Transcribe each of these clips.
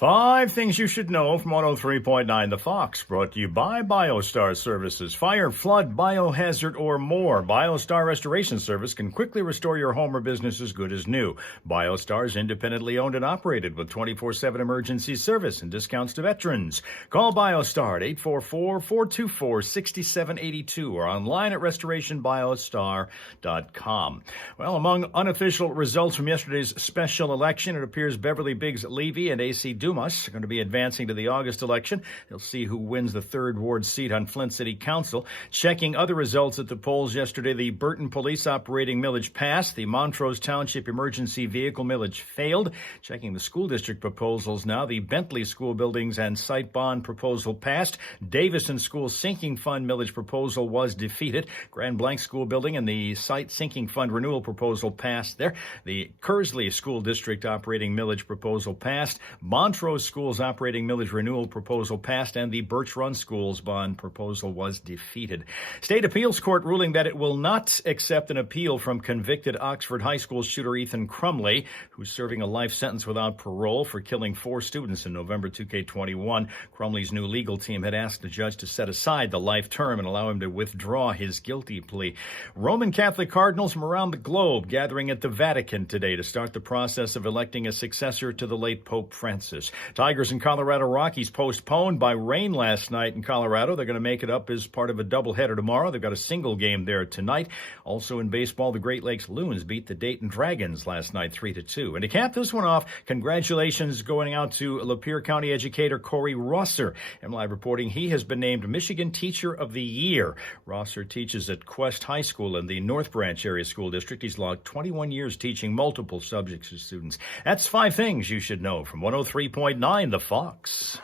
Five things you should know from 103.9 The Fox, brought to you by BioStar Services. Fire, flood, biohazard, or more. BioStar Restoration Service can quickly restore your home or business as good as new. BioStar is independently owned and operated with 24/7 emergency service and discounts to veterans. Call BioStar at 844-424-6782 or online at restorationbiostar.com. Well, among unofficial results from yesterday's special election, it appears Beverly Biggs Levy and A.C. Dumas are going to be advancing to the August election. They'll see who wins the 3rd Ward seat on Flint City Council. Checking other results at the polls yesterday, the Burton Police Operating Millage passed. The Montrose Township Emergency Vehicle Millage failed. Checking the school district proposals now, the Bentley School Buildings and Site Bond proposal passed. Davison School Sinking Fund Millage proposal was defeated. Grand Blanc School Building and the Site Sinking Fund Renewal proposal passed there. The Kersley School District Operating Millage proposal passed. Montrose Schools Operating Millage Renewal proposal passed, and the Birch Run Schools Bond proposal was defeated. State Appeals Court ruling that it will not accept an appeal from convicted Oxford High School shooter Ethan Crumley, who's serving a life sentence without parole for killing 4 students in November 2K21. Crumley's new legal team had asked the judge to set aside the life term and allow him to withdraw his guilty plea. Roman Catholic cardinals from around the globe gathering at the Vatican today to start the process of electing a successor to the late Pope Francis. Tigers and Colorado Rockies postponed by rain last night in Colorado. They're going to make it up as part of a doubleheader tomorrow. They've got a single game there tonight. Also in baseball, the Great Lakes Loons beat the Dayton Dragons last night 3-2. And to cap this one off, congratulations going out to Lapeer County educator Corey Rosser. MLive reporting he has been named Michigan Teacher of the Year. Rosser teaches at Quest High School in the North Branch Area School District. He's logged 21 years teaching multiple subjects to students. That's 5 things you should know from 103.9 The Fox.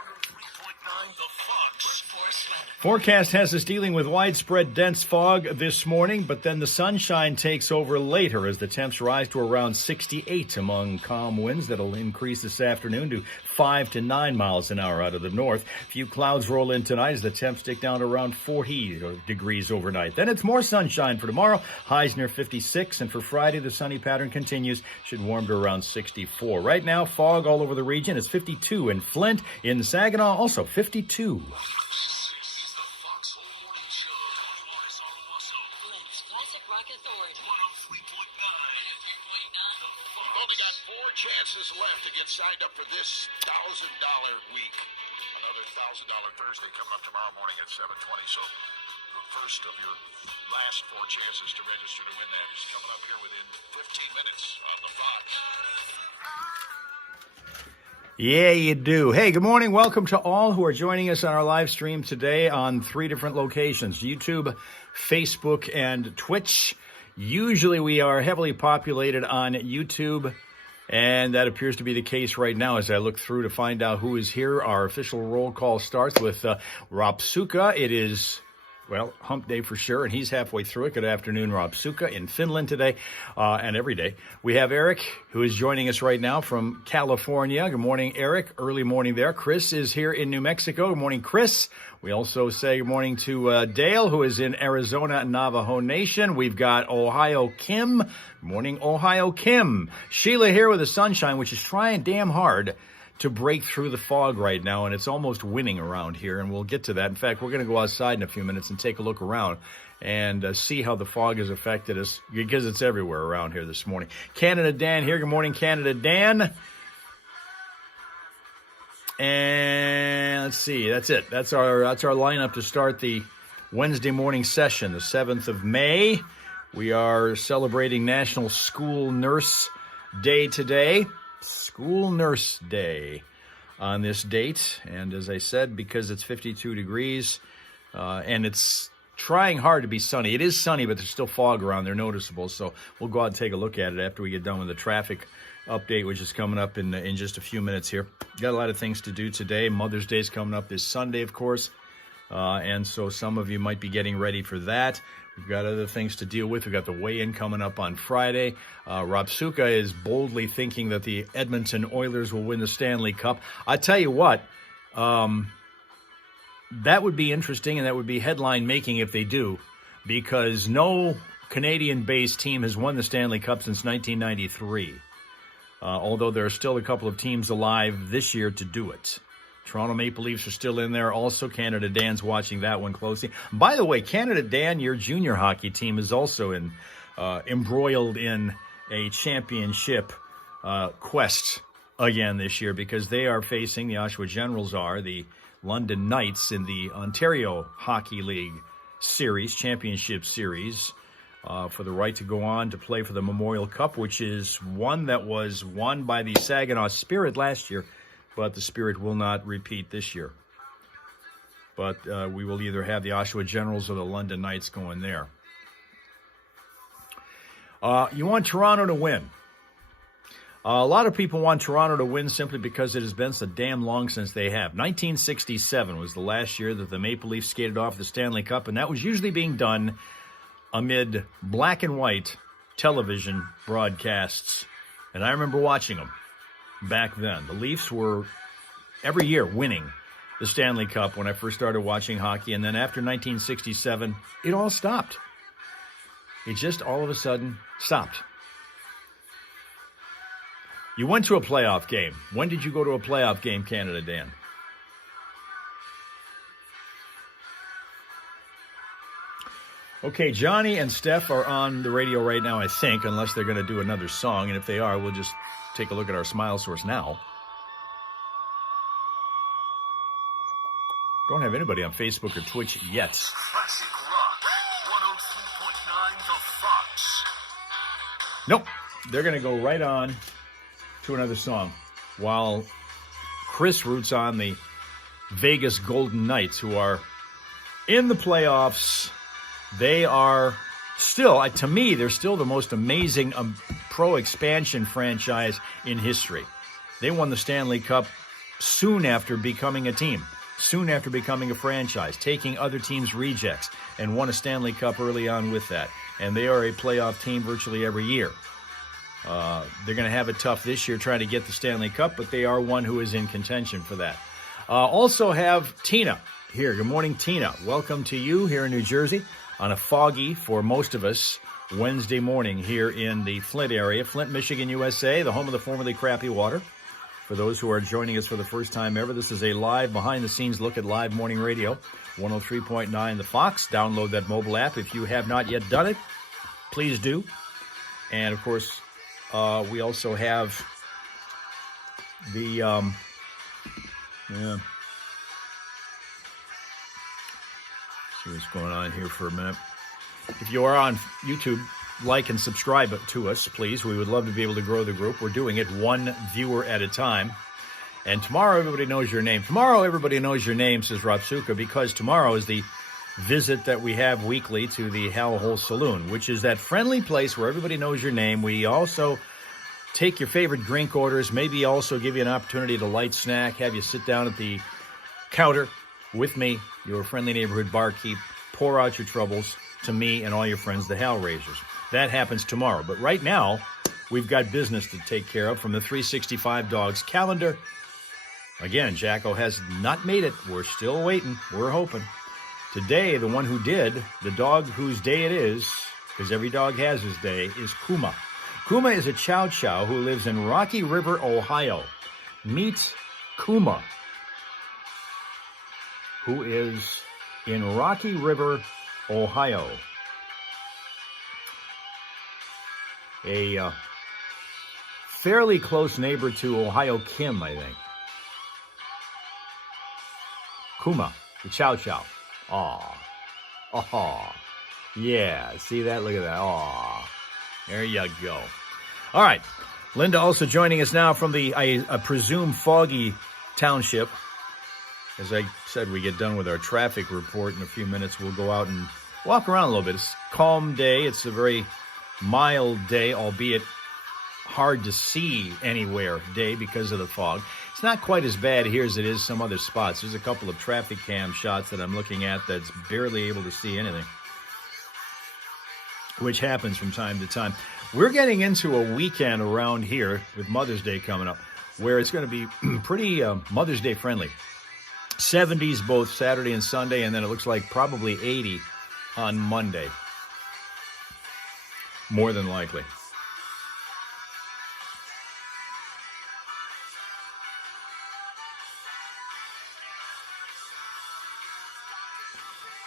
Forecast has us dealing with widespread dense fog this morning, but then the sunshine takes over later as the temps rise to around 68 among calm winds that'll increase this afternoon to 5 to 9 miles an hour out of the north. A few clouds roll in tonight as the temps stick down to around 40 degrees overnight. Then it's more sunshine for tomorrow, highs near 56, and for Friday the sunny pattern continues, should warm to around 64. Right now, fog all over the region. It's 52 in Flint, in Saginaw, also 52. Chances left to get signed up for this $1,000 week. Another $1,000 Thursday coming up tomorrow morning at 7:20. So the first of your last 4 chances to register to win that is coming up here within 15 minutes on the Fox. Yeah, you do. Hey, good morning. Welcome to all who are joining us on our live stream today on 3 different locations, YouTube, Facebook, and Twitch. Usually we are heavily populated on YouTube, and that appears to be the case right now as I look through to find out who is here. Our official roll call starts with Rapsuka. It is, well, hump day for sure, and he's halfway through it. Good afternoon, Rapsuka, in Finland today and every day. We have Eric, who is joining us right now from California. Good morning, Eric. Early morning there. Chris is here in New Mexico. Good morning, Chris. We also say good morning to Dale, who is in Arizona, Navajo Nation. We've got Ohio Kim. Good morning, Ohio Kim. Sheila here with the sunshine, which is trying damn hard to break through the fog right now, and it's almost winning around here, and we'll get to that. In fact, we're going to go outside in a few minutes and take a look around and see how the fog has affected us, because it's everywhere around here this morning. Canada Dan here. Good morning, Canada Dan. And let's see, that's it. That's our lineup to start the Wednesday morning session, the 7th of May. We are celebrating National School Nurse Day today. School Nurse Day on this date. And as I said, because it's 52 degrees and it's trying hard to be sunny. It is sunny, but there's still fog around there, noticeable. So we'll go out and take a look at it after we get done with the traffic update, which is coming up in just a few minutes here. Got a lot of things to do today. Mother's Day is coming up this Sunday, of course. And so some of you might be getting ready for that. We've got other things to deal with. We've got the weigh-in coming up on Friday. Rapsuka is boldly thinking that the Edmonton Oilers will win the Stanley Cup. I tell you what, that would be interesting, and that would be headline-making if they do, because no Canadian-based team has won the Stanley Cup since 1993. although there are still a couple of teams alive this year to do it. Toronto Maple Leafs are still in there. Also, Canada Dan's watching that one closely. By the way, Canada Dan, your junior hockey team, is also embroiled in a championship quest again this year, because they are facing, the Oshawa Generals are, the London Knights in the Ontario Hockey League Series, Championship Series, for the right to go on to play for the Memorial Cup, which is one that was won by the Saginaw Spirit last year, but the Spirit will not repeat this year. But we will either have the Oshawa Generals or the London Knights going there. You want Toronto to win. A lot of people want Toronto to win simply because it has been so damn long since they have. 1967 was the last year that the Maple Leafs skated off the Stanley Cup, and that was usually being done amid black and white television broadcasts. And I remember watching them back then. The Leafs were every year winning the Stanley Cup when I first started watching hockey, and then after 1967, it all stopped. It just all of a sudden stopped. You went to a playoff game. When did you go to a playoff game, Canada Dan? Okay, Johnny and Steph are on the radio right now, I think, unless they're going to do another song. And if they are, we'll just take a look at our Smile Source now. Don't have anybody on Facebook or Twitch yet. Classic Rock 102.9 The Fox. Nope. They're going to go right on to another song while Chris roots on the Vegas Golden Knights, who are in the playoffs. They are still, to me, they're still the most amazing pro expansion franchise in history. They won the Stanley Cup soon after becoming a team, soon after becoming a franchise, taking other teams' rejects, and won a Stanley Cup early on with that. And they are a playoff team virtually every year. They're going to have it tough this year trying to get the Stanley Cup, but they are one who is in contention for that. Also have Tina here. Good morning, Tina. Welcome to you here in New Jersey on a foggy, for most of us, Wednesday morning here in the Flint area. Flint, Michigan, USA, the home of the formerly crappy water. For those who are joining us for the first time ever, this is a live, behind-the-scenes look at live morning radio, 103.9 The Fox. Download that mobile app if you have not yet done it. Please do. And, of course, we also have the, see what's going on here for a minute. If you are on YouTube, like and subscribe to us, please. We would love to be able to grow the group. We're doing it one viewer at a time. And tomorrow, everybody knows your name. Tomorrow, everybody knows your name, says Rapsuka, because tomorrow is the visit that we have weekly to the Hal Hole Saloon, which is that friendly place where everybody knows your name. We also take your favorite drink orders, maybe also give you an opportunity to light snack, have you sit down at the counter with me, your friendly neighborhood barkeep, pour out your troubles to me and all your friends, the Hellraisers. That happens tomorrow. But right now, we've got business to take care of from the 365 Dogs calendar. Again, Jacko has not made it. We're still waiting. We're hoping. Today, the one who did, the dog whose day it is, because every dog has his day, is Kuma. Kuma is a Chow Chow who lives in Rocky River, Ohio. Meet Kuma, who is in Rocky River, Ohio. A fairly close neighbor to Ohio Kim, I think. Kuma, the Chow Chow. Aw. Aw. Yeah, see that? Look at that. Aw. There you go. All right. Linda also joining us now from the, I presume, foggy township. As I said, we get done with our traffic report in a few minutes. We'll go out and walk around a little bit. It's a calm day. It's a very mild day, albeit hard to see anywhere day because of the fog. It's not quite as bad here as it is some other spots. There's a couple of traffic cam shots that I'm looking at that's barely able to see anything, which happens from time to time. We're getting into a weekend around here with Mother's Day coming up where it's going to be pretty Mother's Day friendly. 70s both Saturday and Sunday, and then it looks like probably 80 on Monday. More than likely.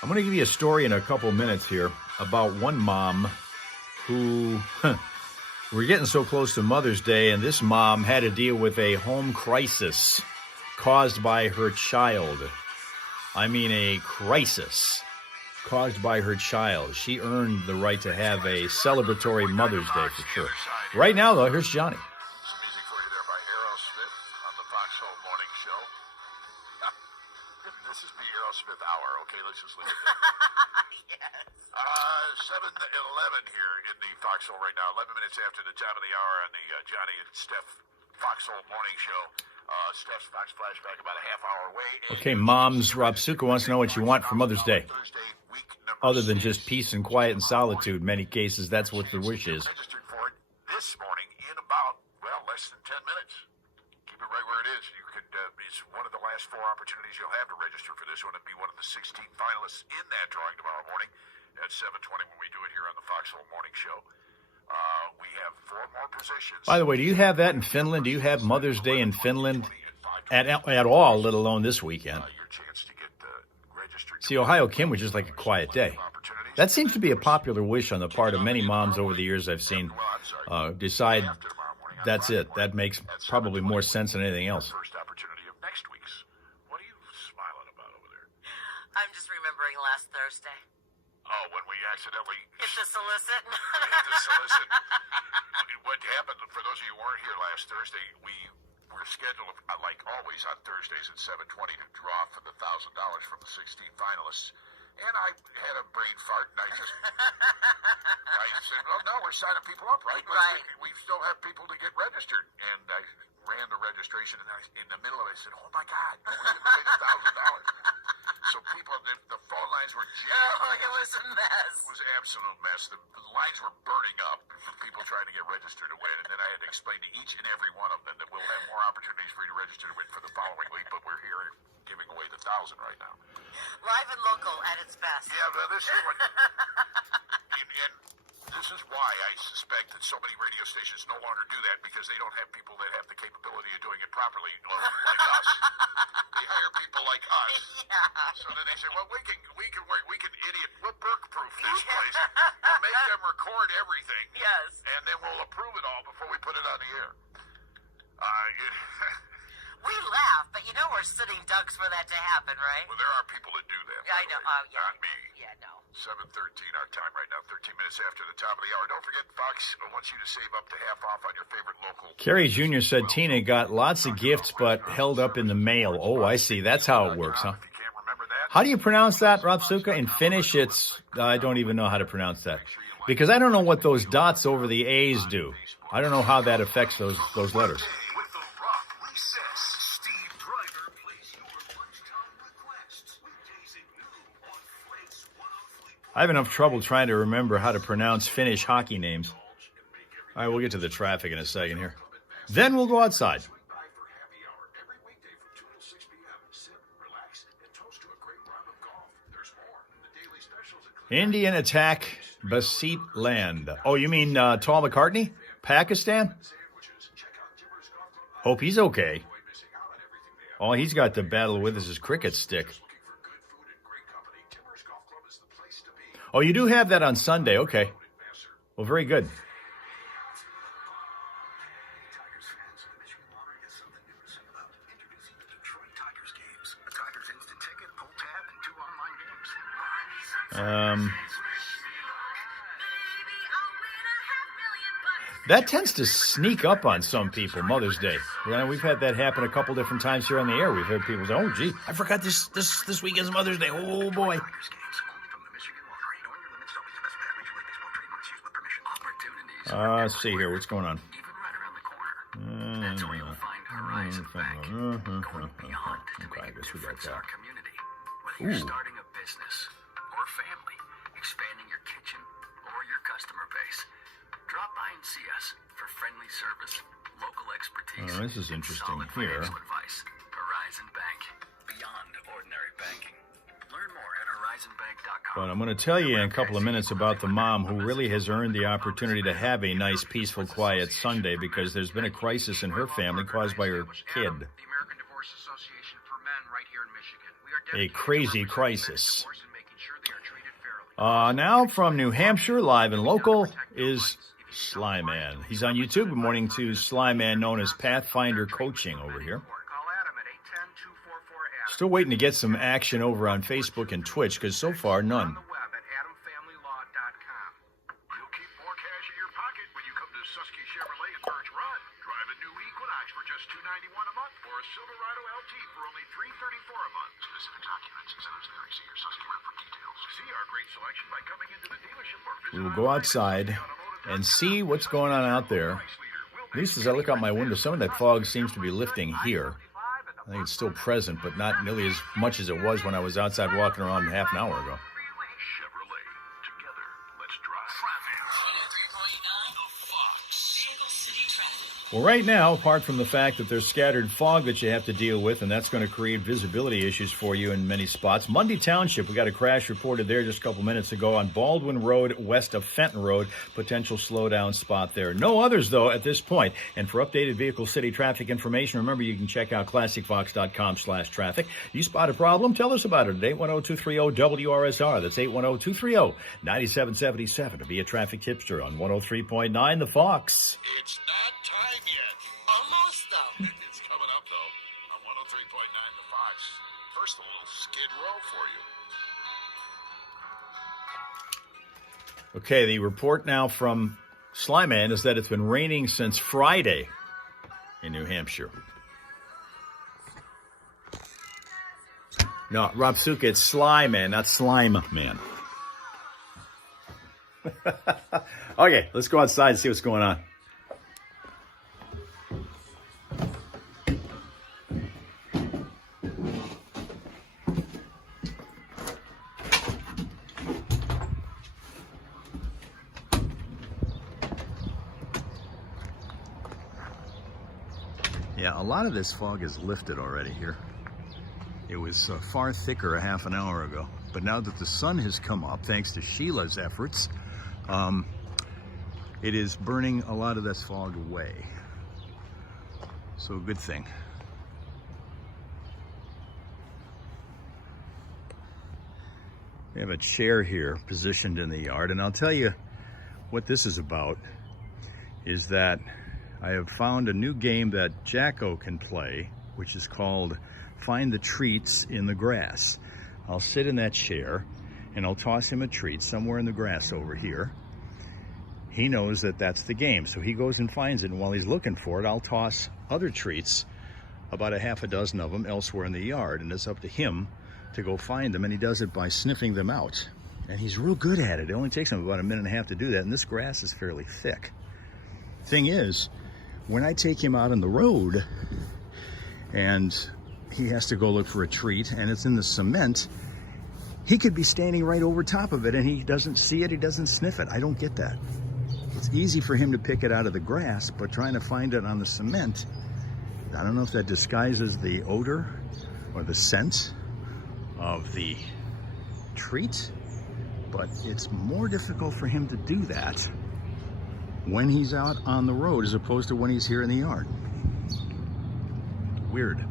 I'm going to give you a story in a couple minutes here about one mom who, we're getting so close to Mother's Day, and this mom had to deal with a home crisis caused by her child. I mean, a crisis caused by her child. She earned the right to have a celebratory Mother's Day for sure. Right now, though, here's Johnny. Some music for you there by Aerosmith on the Foxhole Morning Show. This is the Aerosmith hour, okay? Let's just leave it there. Yes. 7:11 here in the Foxhole right now. 11 minutes after the top of the hour on the Johnny and Steph Foxhole Morning Show. Steph's Fox Flashback about a half hour away. Okay, Moms, Rob Suka wants to know what you want for Mother's Day. Other than just peace and quiet and solitude. In many cases, that's what the wish is. Registered for it this morning in about, less than 10 minutes. Keep it right where it is. You could, it's one of the last 4 opportunities you'll have to register for this one and be one of the 16 finalists in that drawing tomorrow morning at 7:20 when we do it here on the Foxhole Morning Show. We have 4 more positions. By the way, do you have that in Finland? Do you have Mother's Day in Finland at all, let alone this weekend? Your chance to get registered. See, Ohio Kim was just like a quiet day. That seems to be a popular wish on the part of many moms over the years I've seen decide that's it. That makes probably more sense than anything else. First opportunity of next week's. What are you smiling about over there? I'm just remembering last Thursday. Oh, when we accidentally Hit the solicit. hit the solicit. What happened, for those of you who weren't here last Thursday, we were scheduled, like always, on Thursdays at 7:20 to draw for the $1,000 from the 16 finalists. And I had a brain fart, and I said, well, no, we're signing people up, right? Right. We still have people to get registered. And I ran the registration, and in the middle of it, I said, oh, my God, no one's going to pay the $1,000. So people, the phone lines were jammed. Oh, it was a mess. It was an absolute mess. The lines were burning up for people trying to get registered to win. And then I had to explain to each and every one of them that we'll have more opportunities for you to register to win for the following week, but we're here giving away the $1,000 right now. Live and local at its best. Yeah, but this is what... and this is why I suspect that so many radio stations no longer do that, because they don't have people that have the capability of doing it properly, like us. They hire people like us. Yeah. So then they say, well, we can we'll Burke-proof this place. We'll make them record everything. Yes. And then we'll approve it all before we put it on the air. We laugh, but we're sitting ducks for that to happen, right? Well, there are people that do that. Yeah, I know. Oh, yeah. Not me. Yeah, no. 7:13 our time right now, 13 minutes after the top of the hour. Don't forget, Fox wants you to save up to half off on your favorite local. Kerry Jr. said Tina got lots of gifts but held up in the mail. Oh, I see. That's how it works, huh? If you can't remember that. How do you pronounce that, Rob Suka? In Finnish, it's... I don't even know how to pronounce that. Because I don't know what those dots over the A's do. I don't know how that affects those letters. With the Rock Recess, Steve Driver plays your lunchtime requests. Weekdays at noon on Flakes 103. I have enough trouble trying to remember how to pronounce Finnish hockey names. All right, we'll get to the traffic in a second here. Then we'll go outside. By for happy hour every weekday from 2 to 6 p.m. Sit, relax, and toast to a great round of golf. There's more. The daily specials include Indian attack, Basit land. Oh, you mean Paul McCartney? Pakistan? sandwiches. Check out Timbers Golf Club. Hope he's okay. Avoid missing out on everything they have. All he's got to battle with is his cricket stick. Looking for good food and great company, Timbers Golf Club is the place to be. Oh, you do have that on Sunday. Okay. Master. Well, very good. Tigers fans, Michigan Lottery has something new to sing about. Introducing the Detroit Tigers games. A Tigers instant ticket, pull tab, and 2 online games. That tends to sneak up on some people, Mother's Day. We've had that happen a couple different times here on the air. We've heard people say, oh, gee, I forgot this week is Mother's Day. Oh, boy. Tigers games only from the Michigan Lottery. Knowing your limits, don't be the best bet. Major League Baseball trademarks used with permission. Opportunities. Let's see here. What's going on? Even right around the corner. That's where you'll find Horizon Bank. Going beyond to make I a guess we got difference in that. our community. Whether you're Ooh. starting a business or family, expanding your kitchen or your customer base, drop by and see us for friendly service, local expertise, This is and interesting solid here. financial advice. Horizon Bank, beyond ordinary banking. Learn more at horizonbank.com. But I'm going to tell you in a couple of minutes about the mom who really has earned the opportunity to have a nice, peaceful, quiet Sunday because there's been a crisis in her family caused by her kid. The American Divorce Association for Men right here in Michigan. We are A dedicated to crazy representing men in crisis. divorce and making sure Now from New Hampshire, live and local, is Sly Man. He's on YouTube. Good morning to Sly Man, known as Pathfinder Coaching over here. Still waiting to get some action over on Facebook and Twitch, because so far, none. We will go outside and see what's going on out there. At least as I look out my window, some of that fog seems to be lifting here. I think it's still present, but not nearly as much as it was when I was outside walking around half an hour ago. Well, right now, apart from the fact that there's scattered fog that you have to deal with, and that's going to create visibility issues for you in many spots. Mundy Township, we got a crash reported there just a couple minutes ago on Baldwin Road, west of Fenton Road. Potential slowdown spot there. No others, though, at this point. And for updated Vehicle City traffic information, remember you can check out classicvox.com/traffic. You spot a problem? Tell us about it at 810-230-WRSR. That's 810-230-9777 to be a traffic tipster on 103.9 The Fox. It's not time yet. Almost, though. It's coming up, though, on 103.9 The Fox. First, a little Skid Row for you. Okay, the report now from Sly Man is that it's been raining since Friday in New Hampshire. No, Rob Suka, it's Sly Man, not Slime Man. Okay, let's go outside and see what's going on. Yeah, a lot of this fog is lifted already here. It was far thicker a half an hour ago. But now that the sun has come up, thanks to Sheila's efforts, it is burning a lot of this fog away. So a good thing. We have a chair here positioned in the yard, and I'll tell you what this is about, is that I have found a new game that Jacko can play, which is called Find the Treats in the Grass. I'll sit in that chair and I'll toss him a treat somewhere in the grass over here. He knows that that's the game, so he goes and finds it, and while he's looking for it, I'll toss other treats, about a half a dozen of them, elsewhere in the yard, and it's up to him to go find them, and he does it by sniffing them out. And he's real good at it. It only takes him about a minute and a half to do that, and this grass is fairly thick. Thing is, when I take him out on the road and he has to go look for a treat and it's in the cement, he could be standing right over top of it and he doesn't see it, he doesn't sniff it. I don't get that. It's easy for him to pick it out of the grass, but trying to find it on the cement, I don't know if that disguises the odor or the scent of the treat, but it's more difficult for him to do that when he's out on the road as opposed to when he's here in the yard. Weird.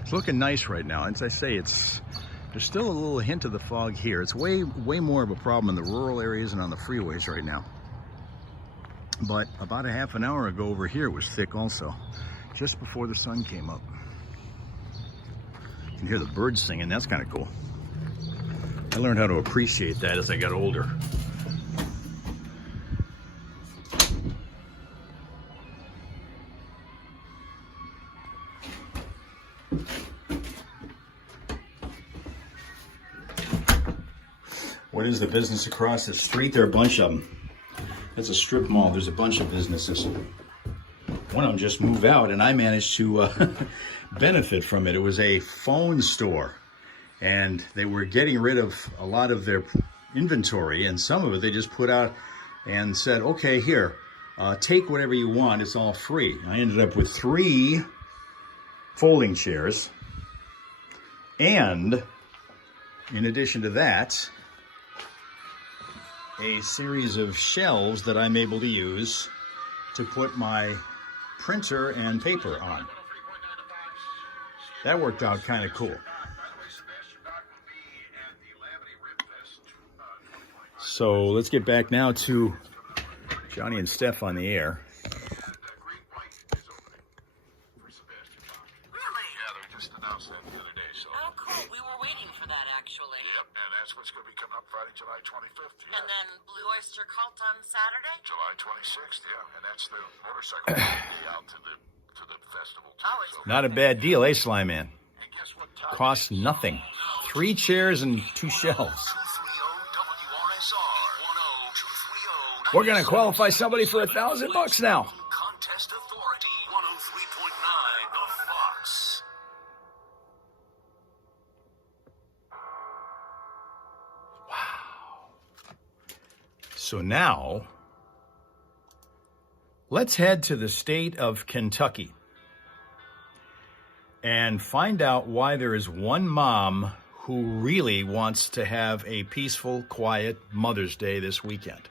It's looking nice right now. As I say, there's still a little hint of the fog here. It's way more of a problem in the rural areas and on the freeways right now. But about a half an hour ago over here it was thick also, just before the sun came up. You can hear the birds singing. That's kind of cool. I learned how to appreciate that as I got older. What is the business across the street? There are a bunch of them. It's a strip mall. There's a bunch of businesses. One of them just moved out, and I managed to benefit from it. It was a phone store, and they were getting rid of a lot of their inventory, and some of it they just put out and said, okay, here, take whatever you want. It's all free. I ended up with 3 folding chairs, and in addition to that, a series of shelves that I'm able to use to put my printer and paper on. That worked out kind of cool. So let's get back now to Johnny and Steph on the air. Really? Yeah, they just announced that the other day. So. Oh, cool. We were waiting for that, actually. Yep, and that's what's going to be coming up Friday, July 25th. Yeah. And then Blue Oyster Cult on Saturday? July 26th, yeah, and that's the motorcycle day out to the festival too. Oh, it's Not a bad deal, eh, Sly Man? And guess what time? Costs nothing. 3 chairs and 2 shelves. We're going to qualify somebody for $1,000 now. Contest Authority 103.9 The Fox. So now, let's head to the state of Kentucky and find out why there is one mom who really wants to have a peaceful, quiet Mother's Day this weekend.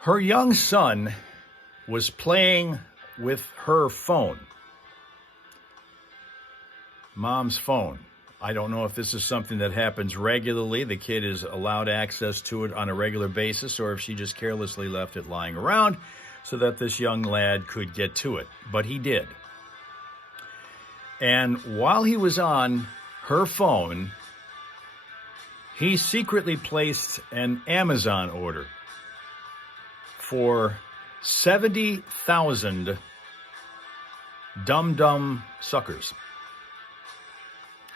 Her young son was playing with her phone, mom's phone. I don't know if this is something that happens regularly. The kid is allowed access to it on a regular basis, or if she just carelessly left it lying around so that this young lad could get to it. But he did. And while he was on her phone, he secretly placed an Amazon order for 70,000 dum-dum suckers.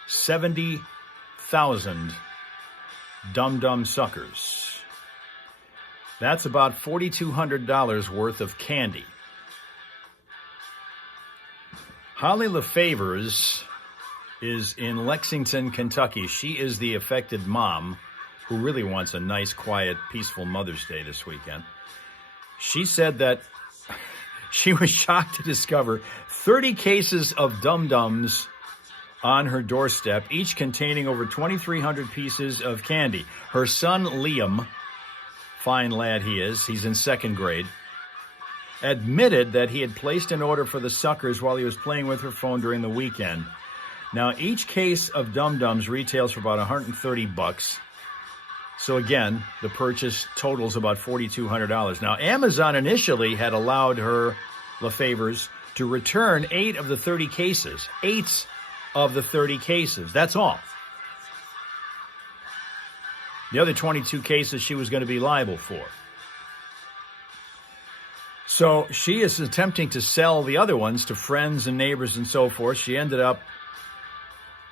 70,000 dum-dum suckers. That's about $4,200 worth of candy. Holly LaFavors is in Lexington, Kentucky. She is the affected mom who really wants a nice, quiet, peaceful Mother's Day this weekend. She said that she was shocked to discover 30 cases of dum-dums on her doorstep, each containing over 2,300 pieces of candy. Her son, Liam, fine lad he is, he's in 2nd grade, admitted that he had placed an order for the suckers while he was playing with her phone during the weekend. Now, each case of dum-dums retails for about $130. So again, the purchase totals about $4,200. Now, Amazon initially had allowed her, LaFavors, to return 8 of the 30 cases. 8 of the 30 cases. That's all. The other 22 cases she was going to be liable for. So she is attempting to sell the other ones to friends and neighbors and so forth. She ended up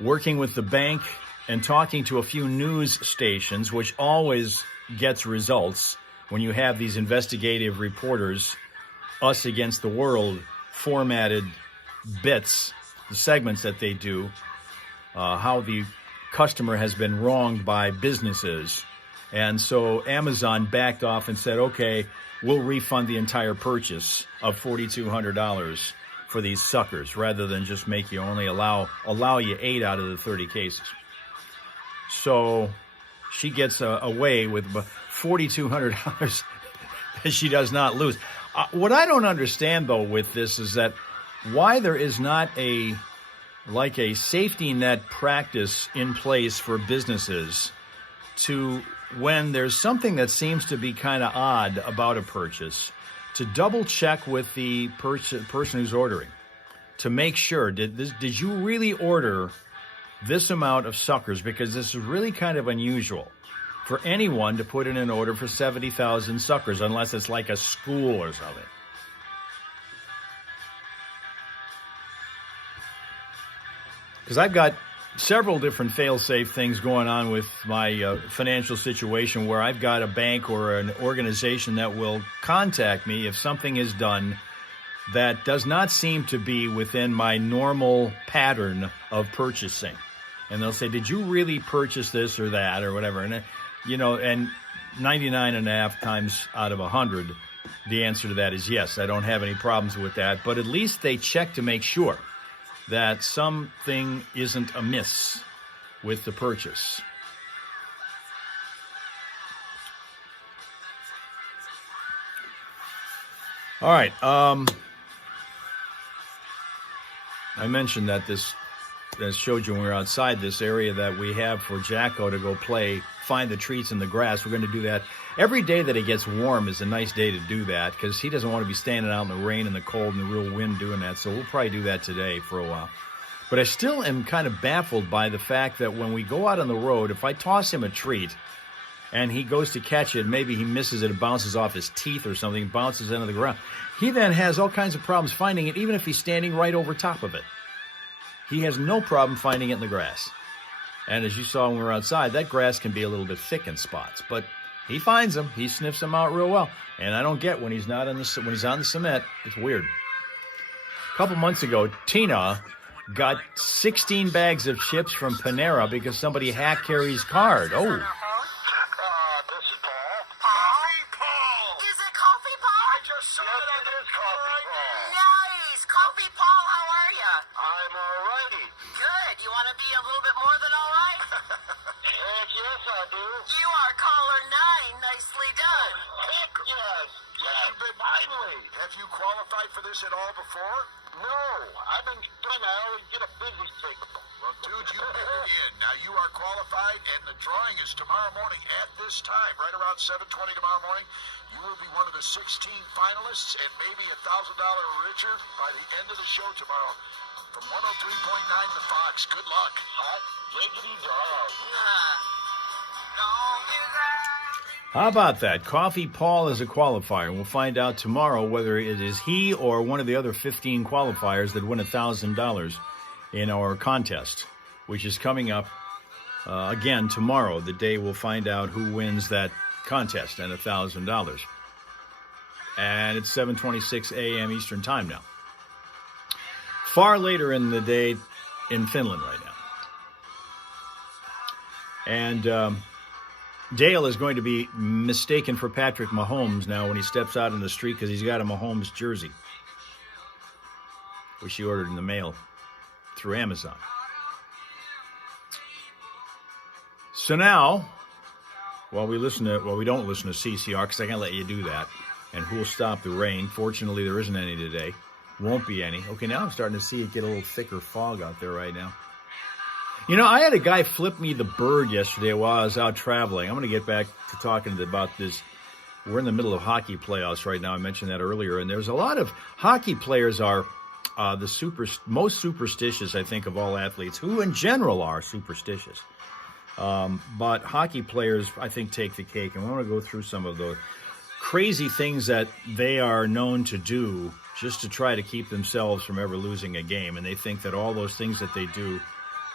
working with the bank and talking to a few news stations, which always gets results when you have these investigative reporters, us against the world, formatted bits, the segments that they do, how the customer has been wronged by businesses. And so Amazon backed off and said, okay, we'll refund the entire purchase of $4,200 for these suckers, rather than just make you only allow you 8 out of the 30 cases. So she gets away with $4,200 that she does not lose. What I don't understand, though, with this is that why there is not a safety net practice in place for businesses to, when there's something that seems to be kind of odd about a purchase, to double check with the person who's ordering to make sure, did you really order this amount of suckers? Because this is really kind of unusual for anyone to put in an order for 70,000 suckers, unless it's like a school or something. Because I've got several different fail-safe things going on with my financial situation, where I've got a bank or an organization that will contact me if something is done that does not seem to be within my normal pattern of purchasing. And they'll say, did you really purchase this or that or whatever? And, and 99.5 times out of 100, the answer to that is yes. I don't have any problems with that. But at least they check to make sure that something isn't amiss with the purchase. All right. I mentioned that this showed you when we were outside, this area that we have for Jacko to go play, find the treats in the grass. We're going to do that every day that it gets warm is a nice day to do that because he doesn't want to be standing out in the rain and the cold and the real wind doing that. So we'll probably do that today for a while. But I still am kind of baffled by the fact that when we go out on the road, if I toss him a treat and he goes to catch it, maybe he misses it, it bounces off his teeth or something, bounces into the ground. He then has all kinds of problems finding it, even if he's standing right over top of it. He has no problem finding it in the grass. And as you saw when we were outside, that grass can be a little bit thick in spots, but he finds them. He sniffs them out real well. And I don't get when he's not on when he's on the cement. It's weird. A couple months ago, Tina got 16 bags of chips from Panera because somebody hacked Carrie's card. Oh. This is Paul. Paul. Is it Coffee Paul? I just saw it on the Coffee Paul. Nice. Coffee Paul, how are you? I'm alrighty. Good. You want to be a little bit more than all right? Heck yes, I do. You are caller 9. Nicely done. Heck yes. Yes, finally. Have you qualified for this at all before? No. I've been trying to always get a busy signal. Well, dude, you get it in. Now you are qualified, and the drawing is tomorrow morning at this time, right around 7:20 tomorrow morning. You will be one of the 16 finalists and maybe $1,000 richer by the end of the show tomorrow. From 103.9 to Fox. Good luck. Hot diggity dog. How about that? Coffee Paul is a qualifier. We'll find out tomorrow whether it is he or one of the other 15 qualifiers that win $1,000 in our contest, which is coming up again tomorrow. The day we'll find out who wins that contest and $1,000. And it's 7:26 a.m. Eastern Time now. Far later in the day in Finland right now. And Dale is going to be mistaken for Patrick Mahomes now when he steps out in the street because he's got a Mahomes jersey, which he ordered in the mail through Amazon. So now, while we don't listen to CCR because I can't let you do that, and who'll stop the rain? Fortunately, there isn't any today. Won't be any. Okay, now I'm starting to see it get a little thicker fog out there right now. You know, I had a guy flip me the bird yesterday while I was out traveling. I'm going to get back to talking about this. We're in the middle of hockey playoffs right now. I mentioned that earlier. And there's a lot of hockey players are most superstitious, I think, of all athletes, who in general are superstitious. But hockey players, I think, take the cake. And I want to go through some of the crazy things that they are known to do just to try to keep themselves from ever losing a game. And they think that all those things that they do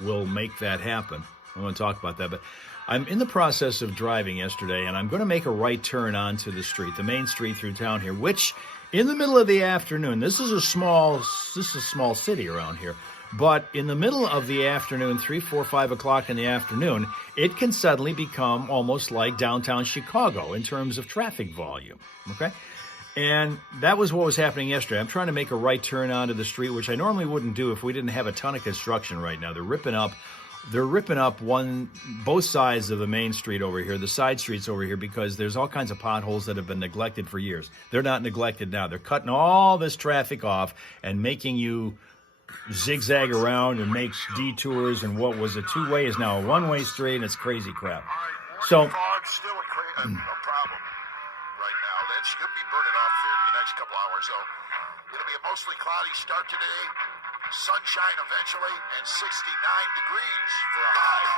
will make that happen. I want to talk about that, but I'm in the process of driving yesterday, and I'm going to make a right turn onto the street, the main street through town here, which in the middle of the afternoon, this is a small city around here, but in the middle of the afternoon, 3, 4, 5 o'clock in the afternoon, it can suddenly become almost like downtown Chicago in terms of traffic volume, okay? And that was what was happening yesterday. I'm trying to make a right turn onto the street, which I normally wouldn't do if we didn't have a ton of construction right now. They're ripping up both sides of the main street over here, the side streets over here, because there's all kinds of potholes that have been neglected for years. They're not neglected now. They're cutting all this traffic off and making you zigzag around and make detours, and what was a two-way is now a one-way street, and it's crazy crap. So fog's still a problem right now. That should be burning off here in the next couple hours. So it'll be a mostly cloudy start today. Sunshine eventually, and 69 degrees for a high.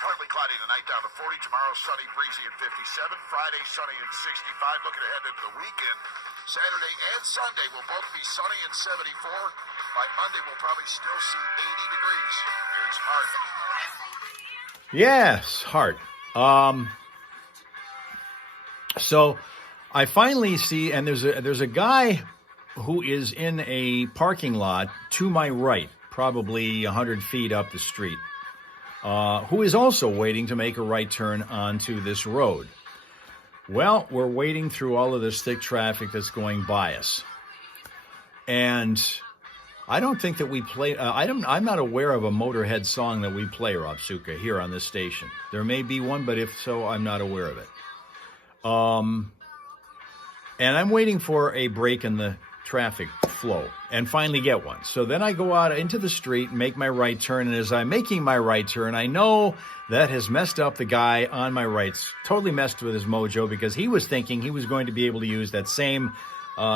Partly cloudy tonight, down to 40. Tomorrow, sunny, breezy at 57. Friday, sunny and 65. Looking ahead into the weekend, Saturday and Sunday will both be sunny and 74. By Monday, we'll probably still see 80 degrees. Here's Hart. yes, Hart. So I finally see, and there's a guy who is in a parking lot to my right, probably 100 feet up the street, who is also waiting to make a right turn onto this road. Well, we're waiting through all of this thick traffic that's going by us. And I don't think that we play, I'm not aware of a Motorhead song that we play, Rob Suka, here on this station. There may be one, but if so, I'm not aware of it. And I'm waiting for a break in the traffic flow and finally get one. So then I go out into the street and make my right turn. And as I'm making my right turn, I know that has messed up the guy on my right, totally messed with his mojo, because he was thinking he was going to be able to use that same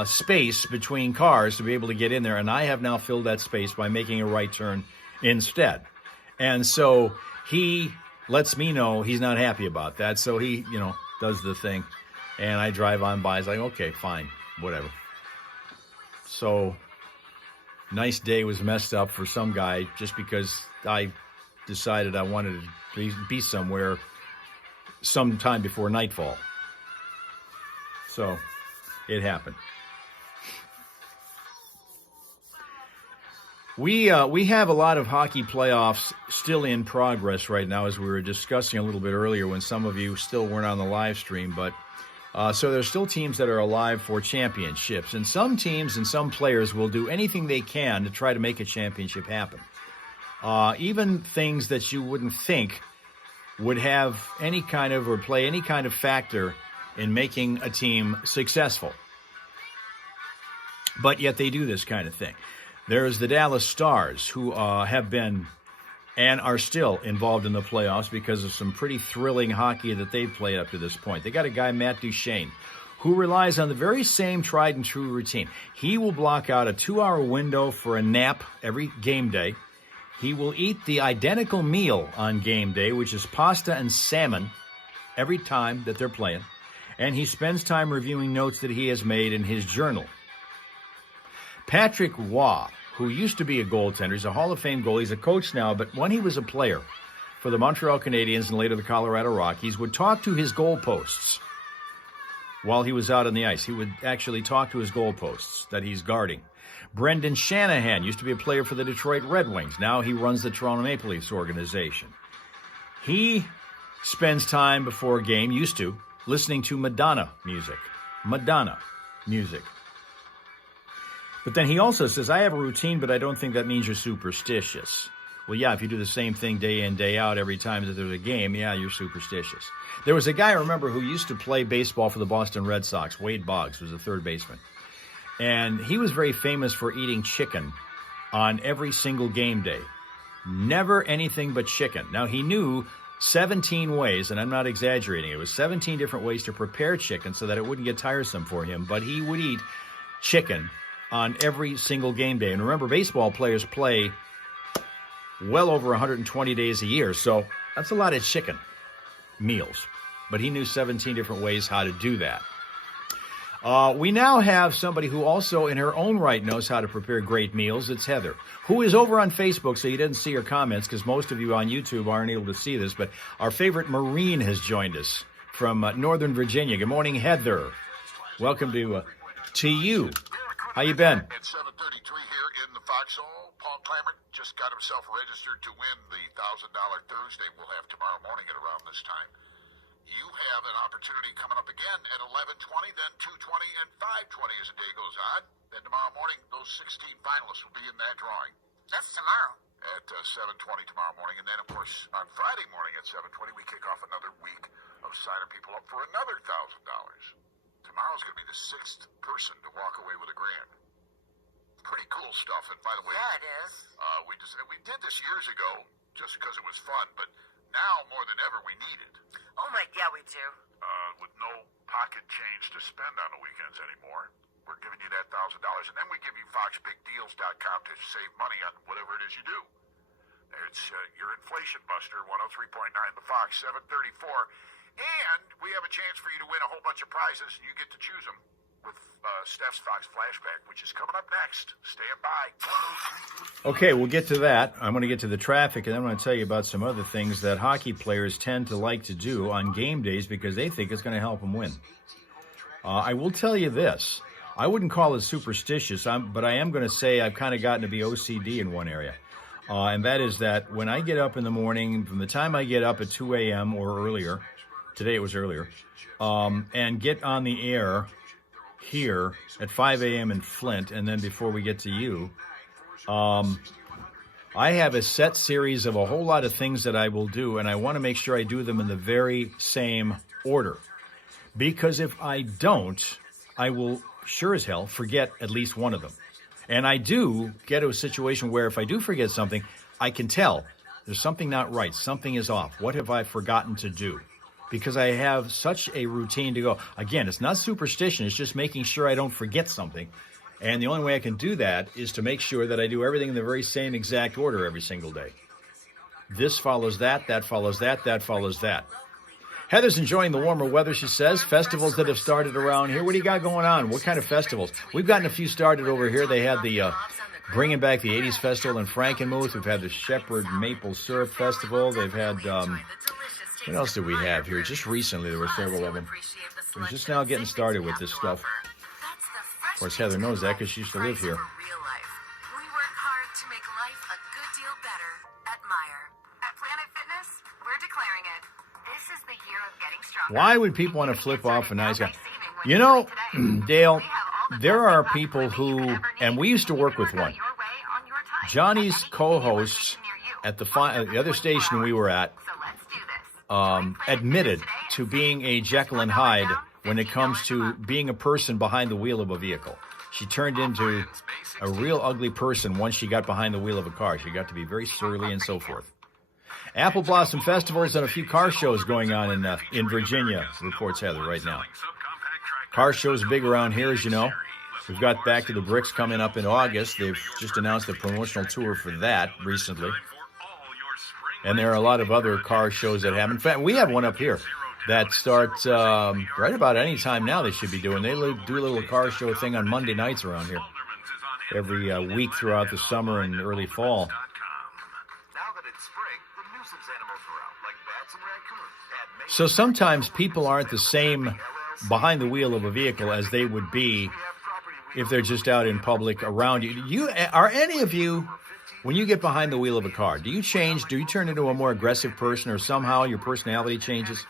space between cars to be able to get in there. And I have now filled that space by making a right turn instead. And so he lets me know he's not happy about that. So he, does the thing. And I drive on by. It's like, okay, fine, whatever. So, nice day was messed up for some guy just because I decided I wanted to be somewhere sometime before nightfall. So, it happened. We have a lot of hockey playoffs still in progress right now, as we were discussing a little bit earlier when some of you still weren't on the live stream, but so there's still teams that are alive for championships, and some teams and some players will do anything they can to try to make a championship happen. Even things that you wouldn't think would have any kind of or play any kind of factor in making a team successful. But yet they do this kind of thing. There's the Dallas Stars, who have been and are still involved in the playoffs because of some pretty thrilling hockey that they've played up to this point. They got a guy, Matt Duchene, who relies on the very same tried and true routine. He will block out a 2-hour window for a nap every game day. He will eat the identical meal on game day, which is pasta and salmon, every time that they're playing. And he spends time reviewing notes that he has made in his journal. Patrick Waugh, who used to be a goaltender. He's a Hall of Fame goalie. He's a coach now, but when he was a player for the Montreal Canadiens and later the Colorado Rockies, would talk to his goalposts while he was out on the ice. He would actually talk to his goalposts that he's guarding. Brendan Shanahan used to be a player for the Detroit Red Wings. Now he runs the Toronto Maple Leafs organization. He spends time before a game, used to, listening to Madonna music. Madonna music. But then he also says, I have a routine, but I don't think that means you're superstitious. Well, yeah, if you do the same thing day in, day out every time that there's a game, yeah, you're superstitious. There was a guy, I remember, who used to play baseball for the Boston Red Sox. Wade Boggs was the third baseman. And he was very famous for eating chicken on every single game day. Never anything but chicken. Now, he knew 17 ways, and I'm not exaggerating, it was 17 different ways to prepare chicken so that it wouldn't get tiresome for him, but he would eat chicken on every single game day. And remember, baseball players play well over 120 days a year, so that's a lot of chicken meals. But he knew 17 different ways how to do that. We now have somebody who also in her own right knows how to prepare great meals. It's Heather, who is over on Facebook, so you didn't see her comments because most of you on YouTube aren't able to see this, but our favorite Marine has joined us from Northern Virginia. Good morning, Heather. Welcome to you. How you been? At 7:33 here in the Foxhole, Paul Clammert just got himself registered to win the $1,000 Thursday we'll have tomorrow morning at around this time. You have an opportunity coming up again at 11:20, then 2:20, and 5:20 as the day goes on. Then tomorrow morning, those 16 finalists will be in that drawing. That's tomorrow. At 7:20 tomorrow morning. And then, of course, on Friday morning at 7:20, we kick off another week of signing people up for another $1,000. Tomorrow's going to be the 6th person to walk away with a grand. Pretty cool stuff. And by the way, Yeah, it is. We did this years ago just because it was fun, but now more than ever we need it. Oh my, yeah, we do. With no pocket change to spend on the weekends anymore, we're giving you that $1,000, and then we give you FoxBigDeals.com to save money on whatever it is you do. It's your inflation buster, 103.9 The Fox, 734. And we have a chance for you to win a whole bunch of prizes, and you get to choose them with Steph's Fox Flashback, which is coming up next. Stand by. Okay, we'll get to that. I'm going to get to the traffic, and then I'm going to tell you about some other things that hockey players tend to like to do on game days because they think it's going to help them win. I will tell you this. I wouldn't call it superstitious, but I am going to say I've kind of gotten to be OCD in one area. And that is that when I get up in the morning, from the time I get up at 2 a.m. or earlier, today it was earlier, and get on the air here at 5 a.m. in Flint, and then before we get to you, I have a set series of a whole lot of things that I will do, and I want to make sure I do them in the very same order. Because if I don't, I will sure as hell forget at least one of them. And I do get to a situation where if I do forget something, I can tell there's something not right. Something is off. What have I forgotten to do? Because I have such a routine to go. Again, it's not superstition. It's just making sure I don't forget something. And the only way I can do that is to make sure that I do everything in the very same exact order every single day. This follows that follows that follows that. Heather's enjoying the warmer weather, she says. Festivals that have started around here. What do you got going on? What kind of festivals? We've gotten a few started over here. They had the Bringing Back the 80s Festival in Frankenmuth. We've had the Shepherd Maple Syrup Festival. They've had, what else did we have here? Just recently, there were several of them. We're just now getting started with this stuff. Of course, Heather knows that because she used to live here. We work hard to make life a good deal better at Meijer. At Planet Fitness, we're declaring it. This is the year of getting stronger. Why would people want to flip off a nice guy? You know, Dale, there are people who, and we used to work with one. Johnny's co-hosts at the other station we were at admitted to being a Jekyll and Hyde when it comes to being a person behind the wheel of a vehicle. She turned into a real ugly person once she got behind the wheel of a car. She got to be very surly and so forth. Apple Blossom Festivals and a few car shows going on in Virginia, reports Heather right now. Car shows big around here, as you know. We've got Back to the Bricks coming up in August. They've just announced a promotional tour for that recently. And there are a lot of other car shows that happen. In fact, we have one up here that starts right about any time now they should be doing. They do a little car show thing on Monday nights around here every week throughout the summer and early fall. So sometimes people aren't the same behind the wheel of a vehicle as they would be if they're just out in public around you. Are any of you, when you get behind the wheel of a car, do you change? Do you turn into a more aggressive person, or somehow your personality changes?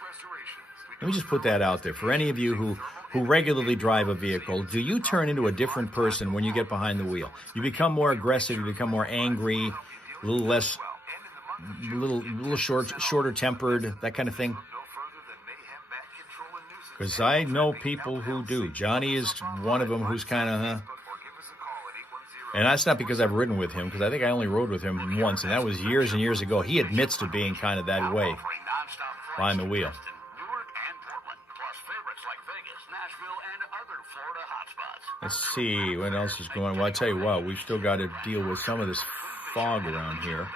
Let me just put that out there. For any of you who regularly drive a vehicle, do you turn into a different person when you get behind the wheel? You become more aggressive, you become more angry, a little less, shorter tempered, that kind of thing? Because I know people who do. Johnny is one of them who's kind of, And that's not because I've ridden with him, because I think I only rode with him once, and that was years and years ago. He admits to being kind of that way behind the wheel. Let's see what else is going on. Well, I tell you what, we've still got to deal with some of this fog around here.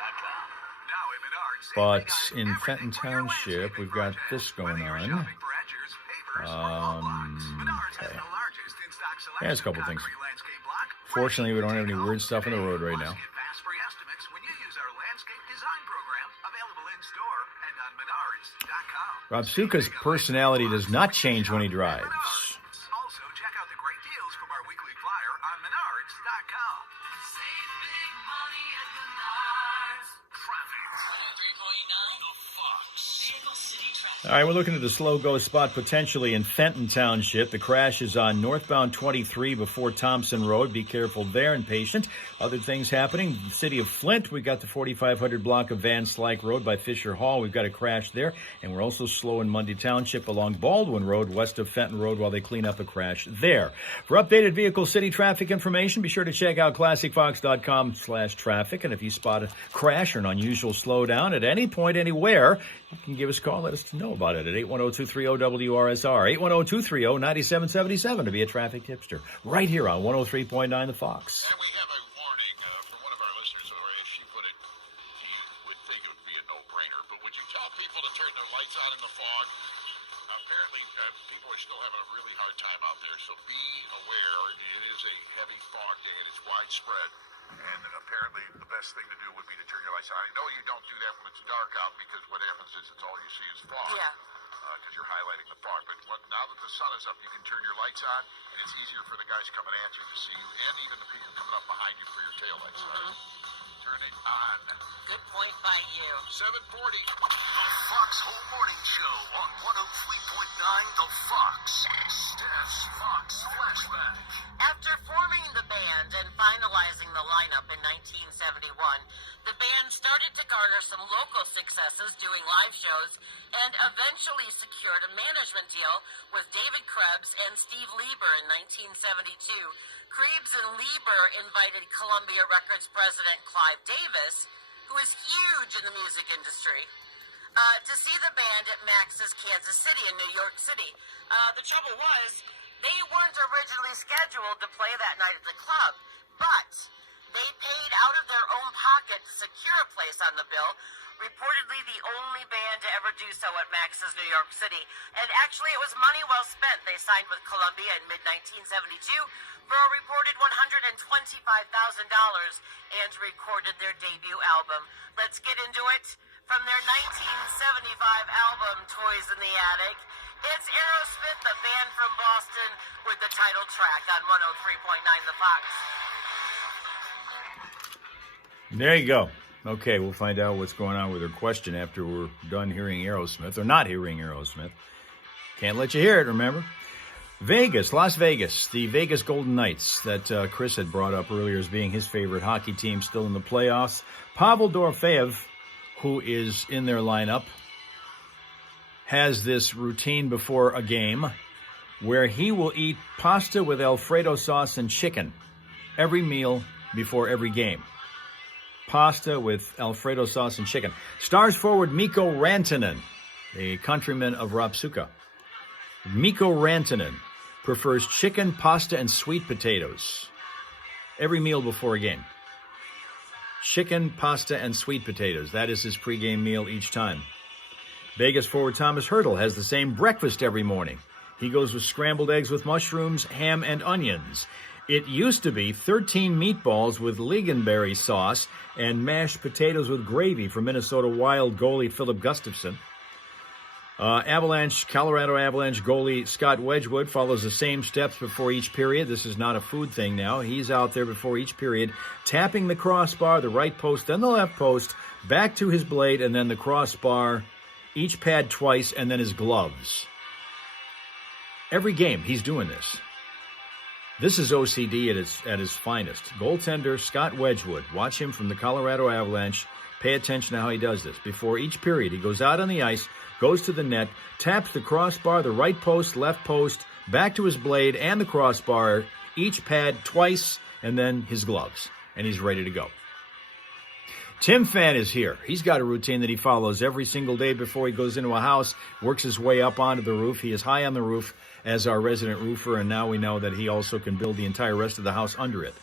But in Fenton Township, we've got this going on. Okay. Yeah, there's a couple things. Fortunately, we don't have any weird stuff on the road right now. Rob Suka's personality does not change when he drives. Also, check out the great deals from our weekly flyer on Menards.com. Save big money at Menards. Traffic. 103.9 The Fox. Vehicle City Traffic. All right, we're looking at the slow-go spot potentially in Fenton Township. The crash is on northbound 23 before Thompson Road. Be careful there and patient. Other things happening. The city of Flint, we got the 4500 block of Van Slyke Road by Fisher Hall. We've got a crash there. And we're also slow in Mundy Township along Baldwin Road, west of Fenton Road, while they clean up a crash there. For updated Vehicle City traffic information, be sure to check out ClassicFox.com/traffic. And if you spot a crash or an unusual slowdown at any point, anywhere, you can give us a call. Let us know about it at 810-230-WRSR, 810-230-9777 to be a traffic tipster. Right here on 103.9 The Fox. And we have a warning for one of our listeners, or as she put it, you would think it would be a no-brainer, but would you tell people to turn their lights on in the fog? Apparently, people are still having a really hard time out there, so be aware. It is a heavy fog day, and it's widespread, and apparently the best thing to do would be to turn your lights on. I know you don't do that when it's dark out, because what happens is it's all you see is fog. Yeah. Because you're highlighting the fog. But now that the sun is up, you can turn your lights on, and it's easier for the guys coming at you to see you, and even the people coming up behind you for your taillights. Turn turn it on. Good point by you. 740. The Foxhole Morning Show on 103.9 The Fox. Steph's Fox Flashback. After forming the band and finalizing the lineup in 1971, the band started to garner some local successes doing live shows and eventually secured a management deal with David Krebs and Steve Lieber in 1972. Krebs and Lieber invited Columbia Records president Clive Davis, who is huge in the music industry, to see the band at Max's Kansas City in New York City. The trouble was, they weren't originally scheduled to play that night at the club, but they paid out of their own pocket to secure a place on the bill, reportedly the only band to ever do so at Max's New York City. And actually, it was money well spent. They signed with Columbia in mid-1972 for a reported $125,000 and recorded their debut album. Let's get into it. From their 1975 album, Toys in the Attic, it's Aerosmith, the band from Boston, with the title track on 103.9 The Fox. There you go. Okay, we'll find out what's going on with her question after we're done hearing Aerosmith, or not hearing Aerosmith. Can't let you hear it, remember? Vegas, Las Vegas, the Vegas Golden Knights that Chris had brought up earlier as being his favorite hockey team still in the playoffs. Pavel Dorofeyev, who is in their lineup, has this routine before a game where he will eat pasta with Alfredo sauce and chicken every meal before every game. Pasta with Alfredo sauce and chicken. Stars forward Mikko Rantanen, a countryman of Rapsuka. Mikko Rantanen prefers chicken, pasta, and sweet potatoes every meal before a game. Chicken, pasta, and sweet potatoes. That is his pregame meal each time. Vegas forward Thomas Hertel has the same breakfast every morning. He goes with scrambled eggs with mushrooms, ham, and onions. It used to be 13 meatballs with lingonberry sauce and mashed potatoes with gravy for Minnesota Wild goalie Philip Gustafson. Colorado Avalanche goalie Scott Wedgwood follows the same steps before each period. This is not a food thing now. He's out there before each period, tapping the crossbar, the right post, then the left post, back to his blade, and then the crossbar, each pad twice, and then his gloves. Every game, he's doing this. This is OCD at his finest. Goaltender Scott Wedgwood. Watch him from the Colorado Avalanche. Pay attention to how he does this. Before each period, he goes out on the ice, goes to the net, taps the crossbar, the right post, left post, back to his blade, and the crossbar, each pad twice, and then his gloves. And he's ready to go. Tim Fan is here. He's got a routine that he follows every single day before he goes into a house, works his way up onto the roof. He is high on the roof as our resident roofer, and now we know that he also can build the entire rest of the house under it.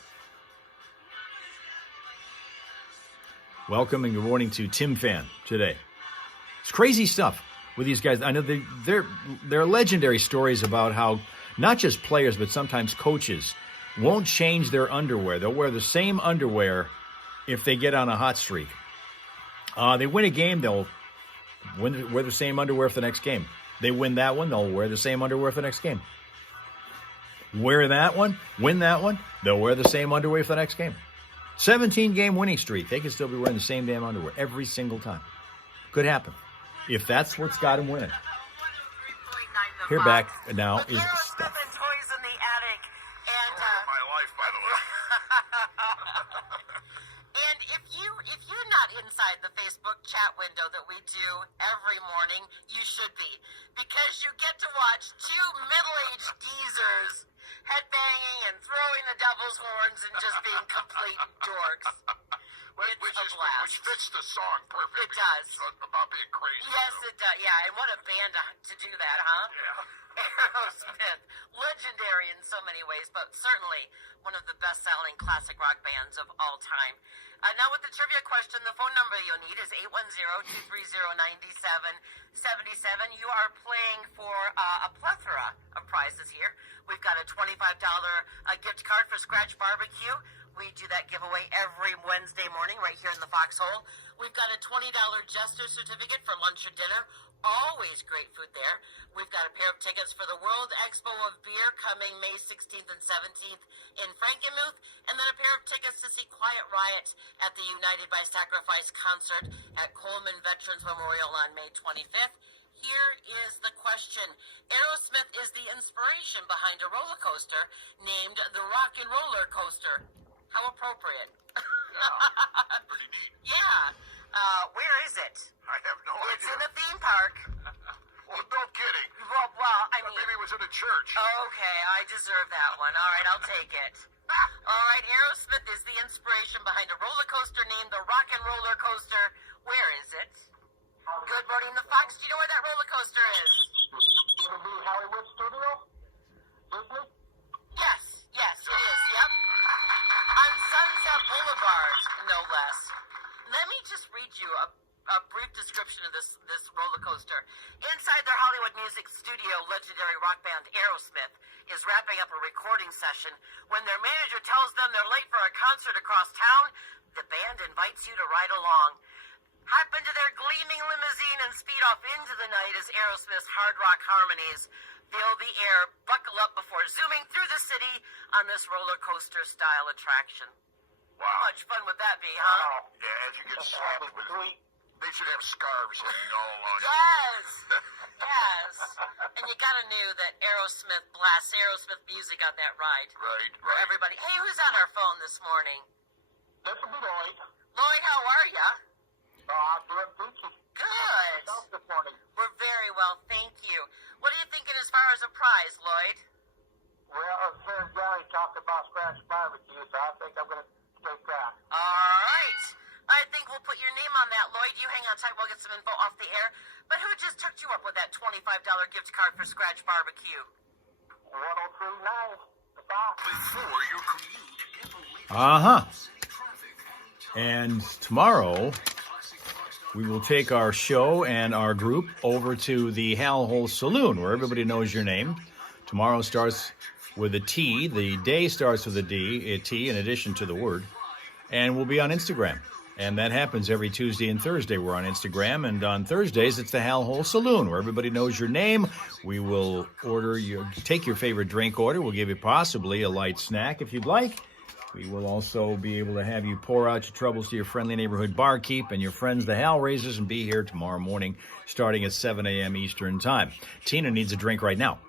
Welcome and good morning to Tim Fan today. It's crazy stuff with these guys. I know there are legendary stories about how not just players, but sometimes coaches won't change their underwear. They'll wear the same underwear if they get on a hot streak. They win a game, they'll wear the same underwear for the next game. They win that one, they'll wear the same underwear for the next game. Wear that one, win that one, they'll wear the same underwear for the next game. 17-game winning streak. They can still be wearing the same damn underwear every single time. Could happen. If that's what's got them winning. Here back now is stuff. Toys in the Attic. And, My life, by the way. and if you're not inside the Facebook chat window that we do every morning, you should be. Because you get to watch two middle-aged geezers headbanging and throwing the devil's horns and just being complete dorks. Which fits the song perfectly. It does. It's about being crazy. Yes, it does. Yeah, and what a band to do that, huh? Yeah. Aerosmith, legendary in so many ways, but certainly one of the best-selling classic rock bands of all time. Now with the trivia question, the phone number you'll need is 810-230-9777. You are playing for a plethora of prizes here. We've got a $25 gift card for Scratch Barbecue. We do that giveaway every Wednesday morning right here in the Foxhole. We've got a $20 Jester certificate for lunch or dinner, Always great food there. We've got a pair of tickets for the World Expo of Beer coming May 16th and 17th in Frankenmuth, and then a pair of tickets to see Quiet Riot at the United by Sacrifice concert at Coleman Veterans Memorial on May 25th. Here is the question. Aerosmith is the inspiration behind a roller coaster named the Rock and Roller Coaster. How appropriate. Yeah, pretty neat. Yeah. Where is it? I have no It's in idea. a theme park. Well, no kidding. Well, I mean... Maybe it was in a church. Okay, I deserve that one. All right, I'll take it. All right, Aerosmith is the inspiration behind a roller coaster named the Rock and Roller Coaster. Where is it? Good morning, the Fox. Do you know where that roller coaster is? It'll be Hollywood Studio? Disney? Yes, it is. Yep. On Sunset Boulevard, no less. Let me just read you a brief description of this roller coaster. Inside their Hollywood music studio, legendary rock band Aerosmith is wrapping up a recording session. When their manager tells them they're late for a concert across town, the band invites you to ride along. Hop into their gleaming limousine and speed off into the night as Aerosmith's hard rock harmonies fill the air. Buckle up before zooming through the city on this roller coaster style attraction. Wow. How much fun would that be, huh? Yeah, as you get slapped with it. They should have scarves hanging all along. Yes. And you gotta know that Aerosmith blasts Aerosmith music on that ride. Right. For everybody. Hey, who's on our phone this morning? This will be Lloyd. Lloyd, how are ya? Doing peachy. Good. Myself this morning. We're very well, thank you. What are you thinking as far as a prize, Lloyd? Well, Sir Johnny talked about scratch barbecue, so I think I'm going to take that. All right. I think we'll put your name on that, Lloyd. You hang on tight. We'll get some info off the air. But who just hooked you up with that $25 gift card for Scratch Barbecue? 1039. The box. Before your commute, get the latest Uh-huh. city traffic. And tomorrow, we will take our show and our group over to the Hal Hole Saloon, where everybody knows your name. Tomorrow starts with a T. The day starts with a D, a T, in addition to the word. And we'll be on Instagram. And that happens every Tuesday and Thursday. We're on Instagram. And on Thursdays, it's the Hal Hole Saloon, where everybody knows your name. We will take your favorite drink order. We'll give you possibly a light snack if you'd like. We will also be able to have you pour out your troubles to your friendly neighborhood barkeep and your friends, the Hal Raisers, and be here tomorrow morning starting at 7 a.m. Eastern Time. Tina needs a drink right now.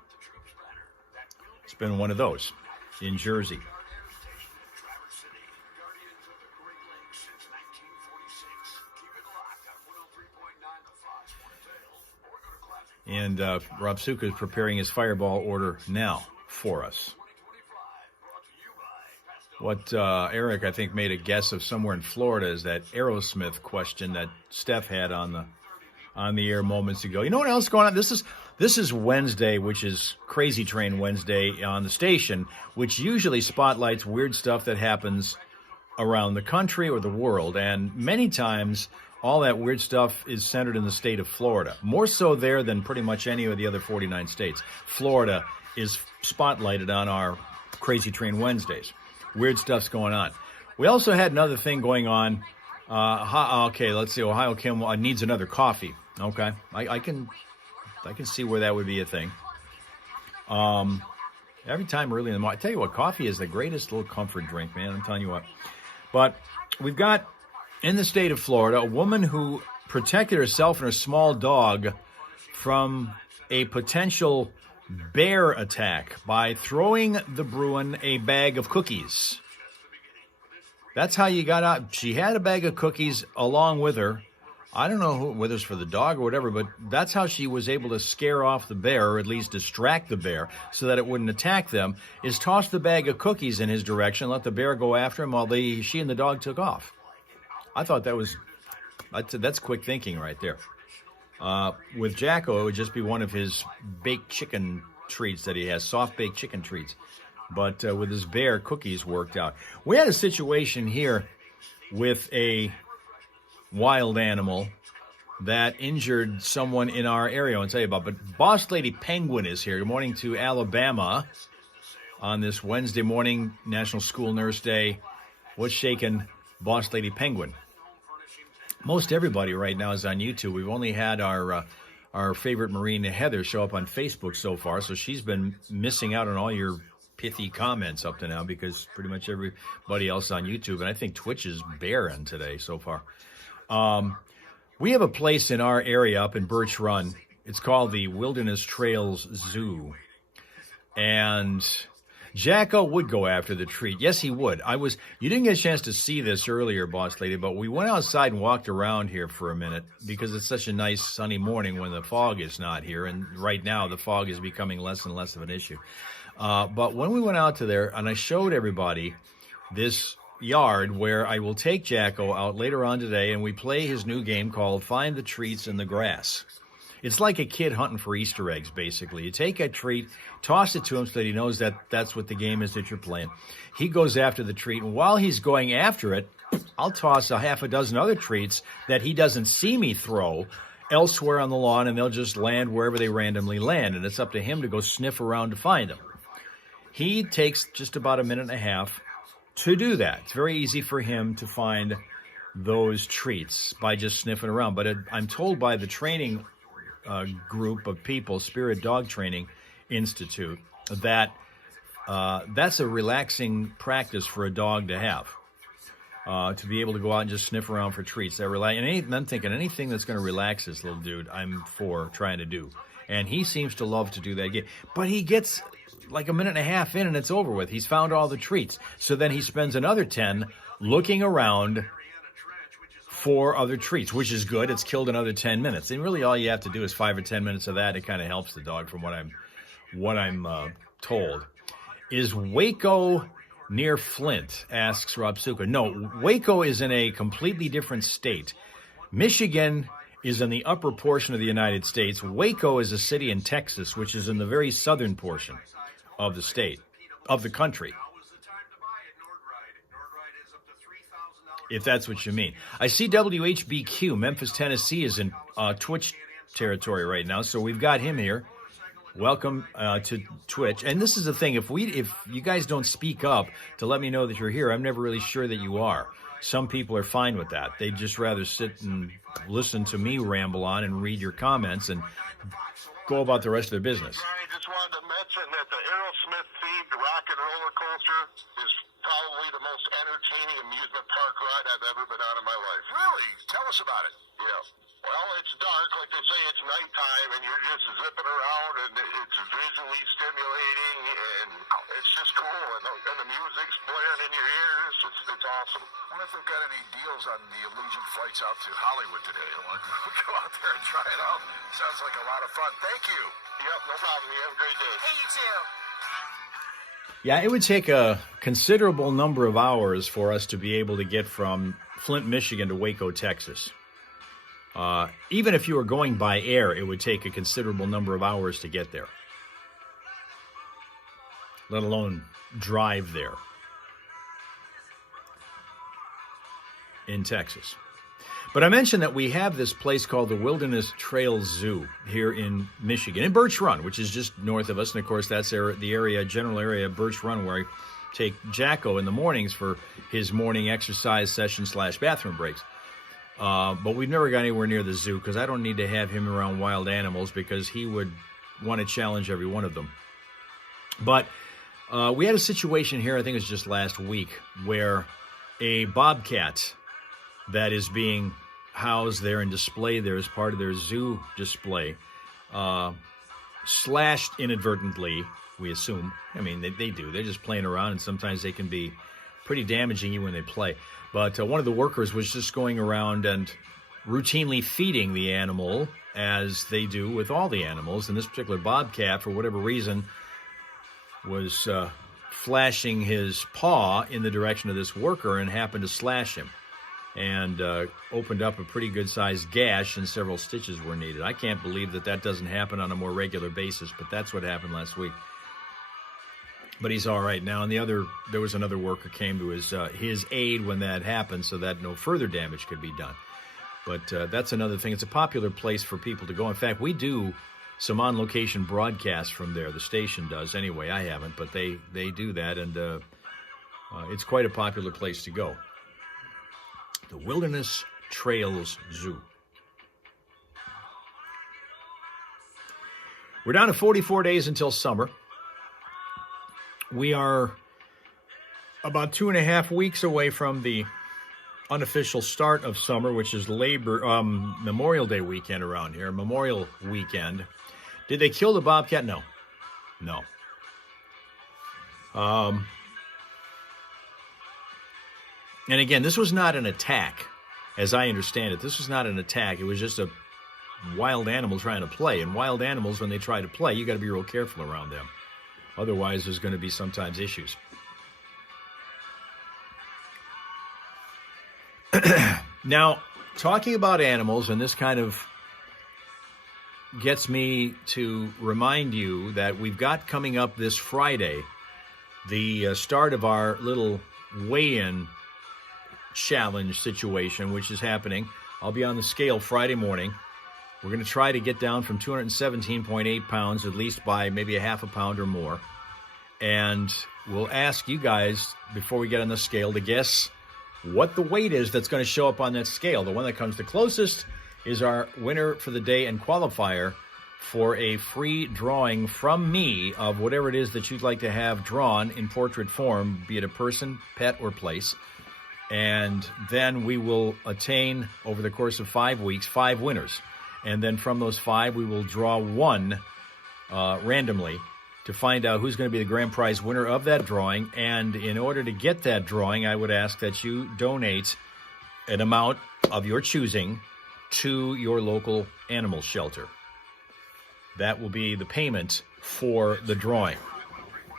It's been one of those in Jersey. And Rob Suka is preparing his fireball order now for us. What Eric, I think, made a guess of somewhere in Florida is that Aerosmith question that Steph had on the air moments ago. You know what else is going on? This is Wednesday, which is Crazy Train Wednesday on the station, which usually spotlights weird stuff that happens around the country or the world. And many times, all that weird stuff is centered in the state of Florida. More so there than pretty much any of the other 49 states. Florida is spotlighted on our Crazy Train Wednesdays. Weird stuff's going on. We also had another thing going on. Okay, let's see. Ohio Kim needs another coffee. Okay, I can see where that would be a thing. Every time early in the morning, I tell you what, coffee is the greatest little comfort drink, man. I'm telling you what. But we've got in the state of Florida a woman who protected herself and her small dog from a potential bear attack by throwing the Bruin a bag of cookies. That's how you got out. She had a bag of cookies along with her. I don't know whether it's for the dog or whatever, but that's how she was able to scare off the bear, or at least distract the bear so that it wouldn't attack them, is toss the bag of cookies in his direction, let the bear go after him while she and the dog took off. I thought that's quick thinking right there. With Jacko, it would just be one of his baked chicken treats that he has, soft baked chicken treats. But with his bear, cookies worked out. We had a situation here with a wild animal that injured someone in our area. I'll tell you about. But Boss Lady Penguin is here. Good morning to Alabama on this Wednesday morning, National School Nurse Day. What's shaking, Boss Lady Penguin? Most everybody right now is on YouTube. We've only had our our favorite Marine, Heather, show up on Facebook so far. So she's been missing out on all your pithy comments up to now because pretty much everybody else on YouTube, and I think Twitch is barren today so far. We have a place in our area up in Birch Run. It's called the Wilderness Trails Zoo. And Jacko would go after the treat. Yes, he would. You didn't get a chance to see this earlier, boss lady, but we went outside and walked around here for a minute because it's such a nice sunny morning when the fog is not here. And right now the fog is becoming less and less of an issue. But when we went out to there and I showed everybody this yard where I will take Jacko out later on today and we play his new game called Find the Treats in the Grass. It's like a kid hunting for Easter eggs, basically. You take a treat, toss it to him so that he knows that that's what the game is that you're playing. He goes after the treat, and while he's going after it, I'll toss a half a dozen other treats that he doesn't see me throw elsewhere on the lawn, and they'll just land wherever they randomly land, and it's up to him to go sniff around to find them. He takes just about a minute and a half to do that. It's very easy for him to find those treats by just sniffing around. But I'm told by the training group of people, Spirit Dog Training Institute, that that's a relaxing practice for a dog to have, to be able to go out and just sniff around for treats. And I'm thinking anything that's going to relax this little dude, I'm for trying to do. And he seems to love to do that game. But he gets like a minute and a half in and it's over with. He's found all the treats. So then he spends another 10 looking around for other treats, which is good. It's killed another 10 minutes. And really all you have to do is 5 or 10 minutes of that. It kind of helps the dog from what I'm told. Is Waco near Flint? Asks Rob Suka. No, Waco is in a completely different state. Michigan is in the upper portion of the United States. Waco is a city in Texas, which is in the very southern portion of the state, of the country, if that's what you mean. I see WHBQ, Memphis, Tennessee, is in Twitch territory right now, so we've got him here. Welcome to Twitch. And this is the thing, if you guys don't speak up to let me know that you're here, I'm never really sure that you are. Some people are fine with that. They'd just rather sit and listen to me ramble on and read your comments and go about the rest of their business. I just wanted to mention that the Aerosmith-themed rock and roller coaster is probably the most entertaining amusement park ride I've ever been on in my life. Really? Tell us about it. Yeah. Well, it's dark, like they say, it's nighttime, and you're just zipping around, and it's visually stimulating, and it's just cool, and the music's blaring in your ears. It's awesome. I wonder if they've got any deals on the Allegiant flights out to Hollywood today. I want to go out there and try it out. Sounds like a lot of fun. Thank you. Yep, no problem. You have a great day. Hey, you too. Yeah, it would take a considerable number of hours for us to be able to get from Flint, Michigan to Waco, Texas. Even if you were going by air, it would take a considerable number of hours to get there, let alone drive there in Texas. But I mentioned that we have this place called the Wilderness Trails Zoo here in Michigan, in Birch Run, which is just north of us. And, of course, that's the general area of Birch Run where I take Jacko in the mornings for his morning exercise session / bathroom breaks. But we've never got anywhere near the zoo because I don't need to have him around wild animals because he would want to challenge every one of them. But we had a situation here, I think it was just last week, where a bobcat that is being housed there and displayed there as part of their zoo display slashed inadvertently, we assume. I mean, they do. They're just playing around, and sometimes they can be pretty damaging even when they play. But one of the workers was just going around and routinely feeding the animal, as they do with all the animals. And this particular bobcat, for whatever reason, was flashing his paw in the direction of this worker and happened to slash him and opened up a pretty good-sized gash, and several stitches were needed. I can't believe that doesn't happen on a more regular basis, but that's what happened last week. But he's all right now. And there was another worker came to his aid when that happened, so that no further damage could be done. But that's another thing. It's a popular place for people to go. In fact, we do some on-location broadcasts from there. The station does anyway. I haven't, but they do that, and it's quite a popular place to go. The Wilderness Trails Zoo. We're down to 44 days until summer. We are about 2.5 weeks away from the unofficial start of summer, which is Memorial Day weekend around here, Memorial Weekend. Did they kill the bobcat? No. And again, this was not an attack, as I understand it. This was not an attack. It was just a wild animal trying to play. And wild animals, when they try to play, you got to be real careful around them. Otherwise, there's going to be sometimes issues. Now, talking about animals, and this kind of gets me to remind you that we've got coming up this Friday the start of our little weigh-in challenge situation, which is happening. I'll be on the scale Friday morning. We're going to try to get down from 217.8 pounds, at least by maybe a half a pound or more. And we'll ask you guys, before we get on the scale, to guess what the weight is that's going to show up on that scale. The one that comes the closest is our winner for the day and qualifier for a free drawing from me of whatever it is that you'd like to have drawn in portrait form, be it a person, pet, or place. And then we will attain, over the course of 5 weeks, 5 winners. And then from those 5, we will draw one randomly to find out who's going to be the grand prize winner of that drawing. And in order to get that drawing, I would ask that you donate an amount of your choosing to your local animal shelter. That will be the payment for the drawing.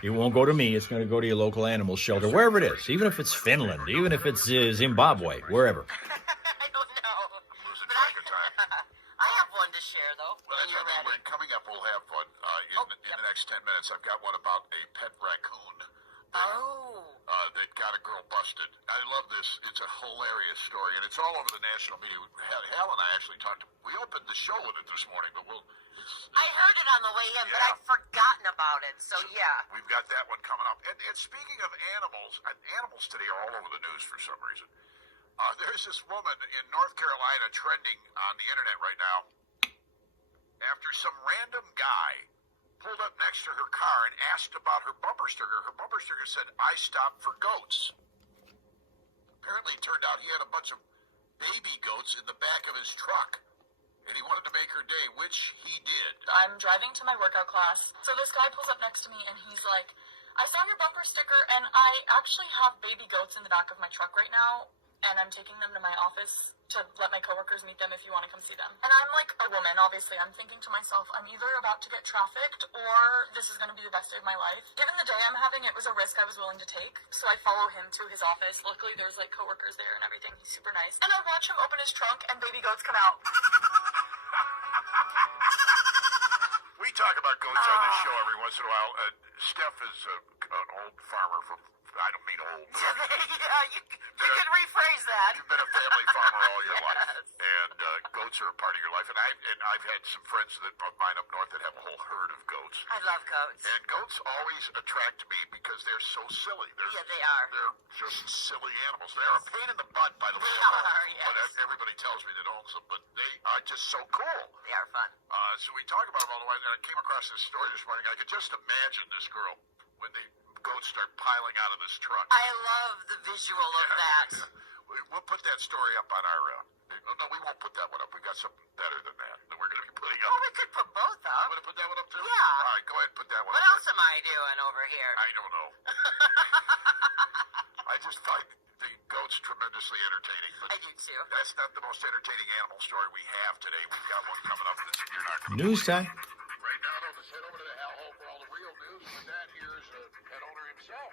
It won't go to me. It's going to go to your local animal shelter, wherever it is, even if it's Finland, even if it's Zimbabwe, wherever. I don't know. Losing track of time. I have one to share, though. Well, When you're ready. coming up, we'll have one in the next 10 minutes. I've got one about a pet raccoon Oh. that got a girl busted. I love this. It's a hilarious story, and it's all over the national media. Hal and I actually talked. We opened the show with it this morning, but I heard it on the way in, but Yeah. I'd forgotten about it. So, yeah. we've got that one coming up. And speaking of animals, animals today are all over the news for some reason. There's this woman in North Carolina trending on the internet right now after some random guy pulled up next to her car and asked about her bumper sticker. Her bumper sticker said, "I stop for goats." Apparently, it turned out he had a bunch of baby goats in the back of his truck, and he wanted to make her day, which he did. I'm driving to my workout class. So this guy pulls up next to me and he's like, "I saw your bumper sticker and I actually have baby goats in the back of my truck right now and I'm taking them to my office to let my coworkers meet them if you want to come see them." And I'm like a woman, obviously. I'm thinking to myself, I'm either about to get trafficked or this is going to be the best day of my life. Given the day I'm having, it was a risk I was willing to take. So I follow him to his office. Luckily, there's like coworkers there and everything. He's super nice. And I watch him open his trunk and baby goats come out. We talk about goats on this show every once in a while. Steph is an old farmer from, I don't mean old. Yeah, you could rephrase that. You've been a family farmer all your life, and goats are a part of your life. And I've had some friends of mine up north that have a whole herd of goats. I love goats. And goats always attract me because they're so silly. Yeah, they are. They're just silly animals. They are a pain in the butt, by the way. They are, yes. But everybody tells me that owns them, but they are just so cool. They are fun. So we talk about them all the way, and I came across this story this morning. I could just imagine this girl when the goats start piling out of this truck. I love the visual of that. We'll put that story up on our... no, we won't put that one up. We got something better than that we're going to be putting up. Well, we could put both You up. want to put that one up too? Yeah. All right, go ahead and put that one What up. else am I doing over here? I don't know. I just find the goats tremendously entertaining. But I do too. that's not the most entertaining animal story we have today. We've got one coming up that you're not going to News time. Right now, though, let's head over to the Hal Hole for all the real news. And with that, here's a pet owner himself.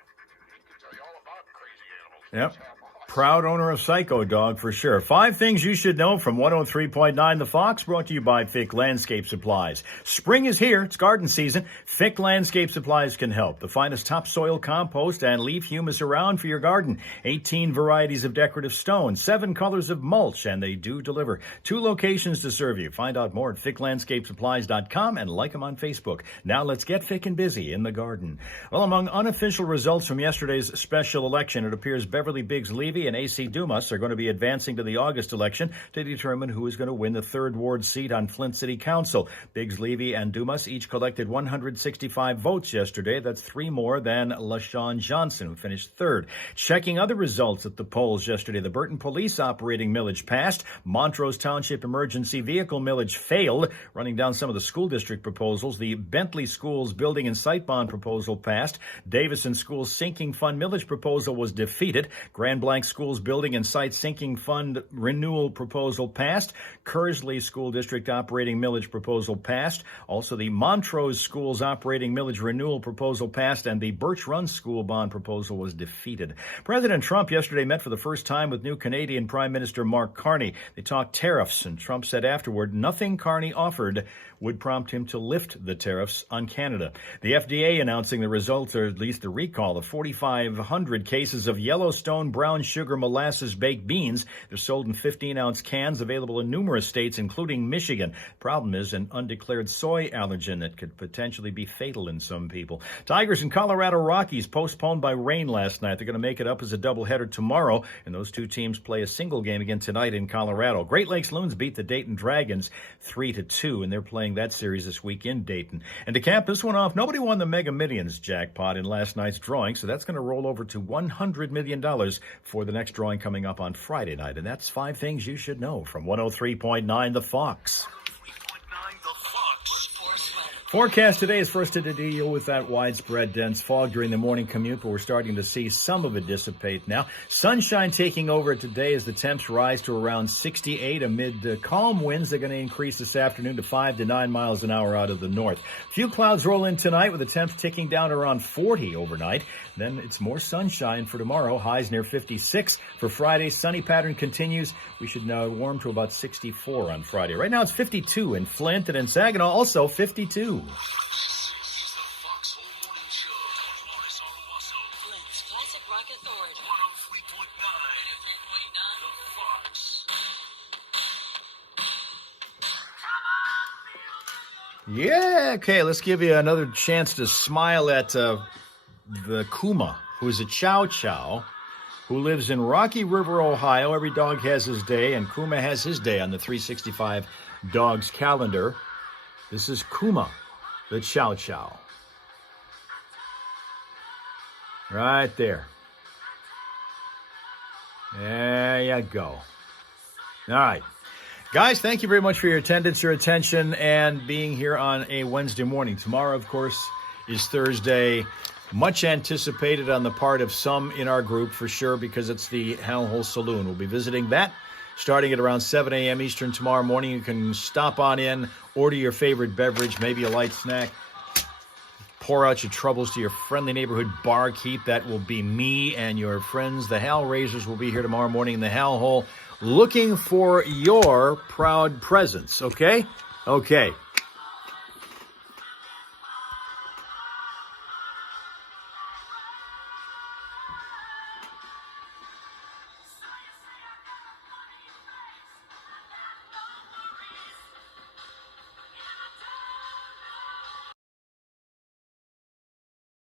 He can tell you all about crazy animals. Yep. It's Hal Maas. Proud owner of Psycho Dog, for sure. 5 things you should know from 103.9 The Fox, brought to you by Fick Landscape Supplies. Spring is here. It's garden season. Fick Landscape Supplies can help. The finest topsoil, compost, and leaf humus around for your garden. 18 varieties of decorative stone, 7 colors of mulch, and they do deliver. 2 locations to serve you. Find out more at ficklandscapesupplies.com and like them on Facebook. Now let's get Fick and busy in the garden. Well, among unofficial results from yesterday's special election, it appears Beverly Biggs Levy Levy and A.C. Dumas are going to be advancing to the August election to determine who is going to win the 3rd Ward seat on Flint City Council. Biggs, Levy, and Dumas each collected 165 votes yesterday. That's 3 more than LaShawn Johnson, who finished 3rd. Checking other results at the polls yesterday, the Burton Police operating millage passed. Montrose Township emergency vehicle millage failed. Running down some of the school district proposals, the Bentley Schools building and site bond proposal passed. Davison Schools sinking fund millage proposal was defeated. Grand Blanc Schools building and site sinking fund renewal proposal passed. Kersley School District operating millage proposal passed. Also, the Montrose Schools operating millage renewal proposal passed, and the Birch Run School bond proposal was defeated. President Trump yesterday met for the first time with new Canadian Prime Minister Mark Carney. They talked tariffs, and Trump said afterward nothing Carney offered would prompt him to lift the tariffs on Canada. The FDA announcing the results, or at least the recall, of 4,500 cases of Yellowstone brown sugar molasses baked beans. They're sold in 15-ounce cans, available in numerous states, including Michigan. Problem is an undeclared soy allergen that could potentially be fatal in some people. Tigers and Colorado Rockies postponed by rain last night. They're going to make it up as a doubleheader tomorrow, and those two teams play a single game again tonight in Colorado. Great Lakes Loons beat the Dayton Dragons 3-2, and they're playing that series this week in Dayton. And to cap this one off, nobody won the Mega Millions jackpot in last night's drawing, so that's going to roll over to $100 million for the next drawing coming up on Friday night. And that's 5 things you should know from 103.9 The Fox. Forecast today is for us to deal with that widespread dense fog during the morning commute, but we're starting to see some of it dissipate now. Sunshine taking over today as the temps rise to around 68 amid calm winds. They're going to increase this afternoon to 5 to 9 miles an hour out of the north. Few clouds roll in tonight with the temps ticking down around 40 overnight. Then it's more sunshine for tomorrow. Highs near 56. For Friday, sunny pattern continues. We should now warm to about 64 on Friday. Right now it's 52 in Flint, and in Saginaw also 52. Yeah, okay, let's give you another chance to smile at the Kuma, who's a Chow Chow, who lives in Rocky River, Ohio. Every dog has his day, and Kuma has his day on the 365 Dogs calendar. This is Kuma, the Chow Chow. Right there. There you go. All right. Guys, thank you very much for your attendance, your attention, and being here on a Wednesday morning. Tomorrow, of course, is Thursday. Much anticipated on the part of some in our group, for sure, because it's the Hal Hole Saloon. We'll be visiting that starting at around 7 a.m. Eastern tomorrow morning. You can stop on in, order your favorite beverage, maybe a light snack, pour out your troubles to your friendly neighborhood barkeep. That will be me and your friends. The Hal Raisers will be here tomorrow morning in the Hal Hole, looking for your proud presence, okay? Okay.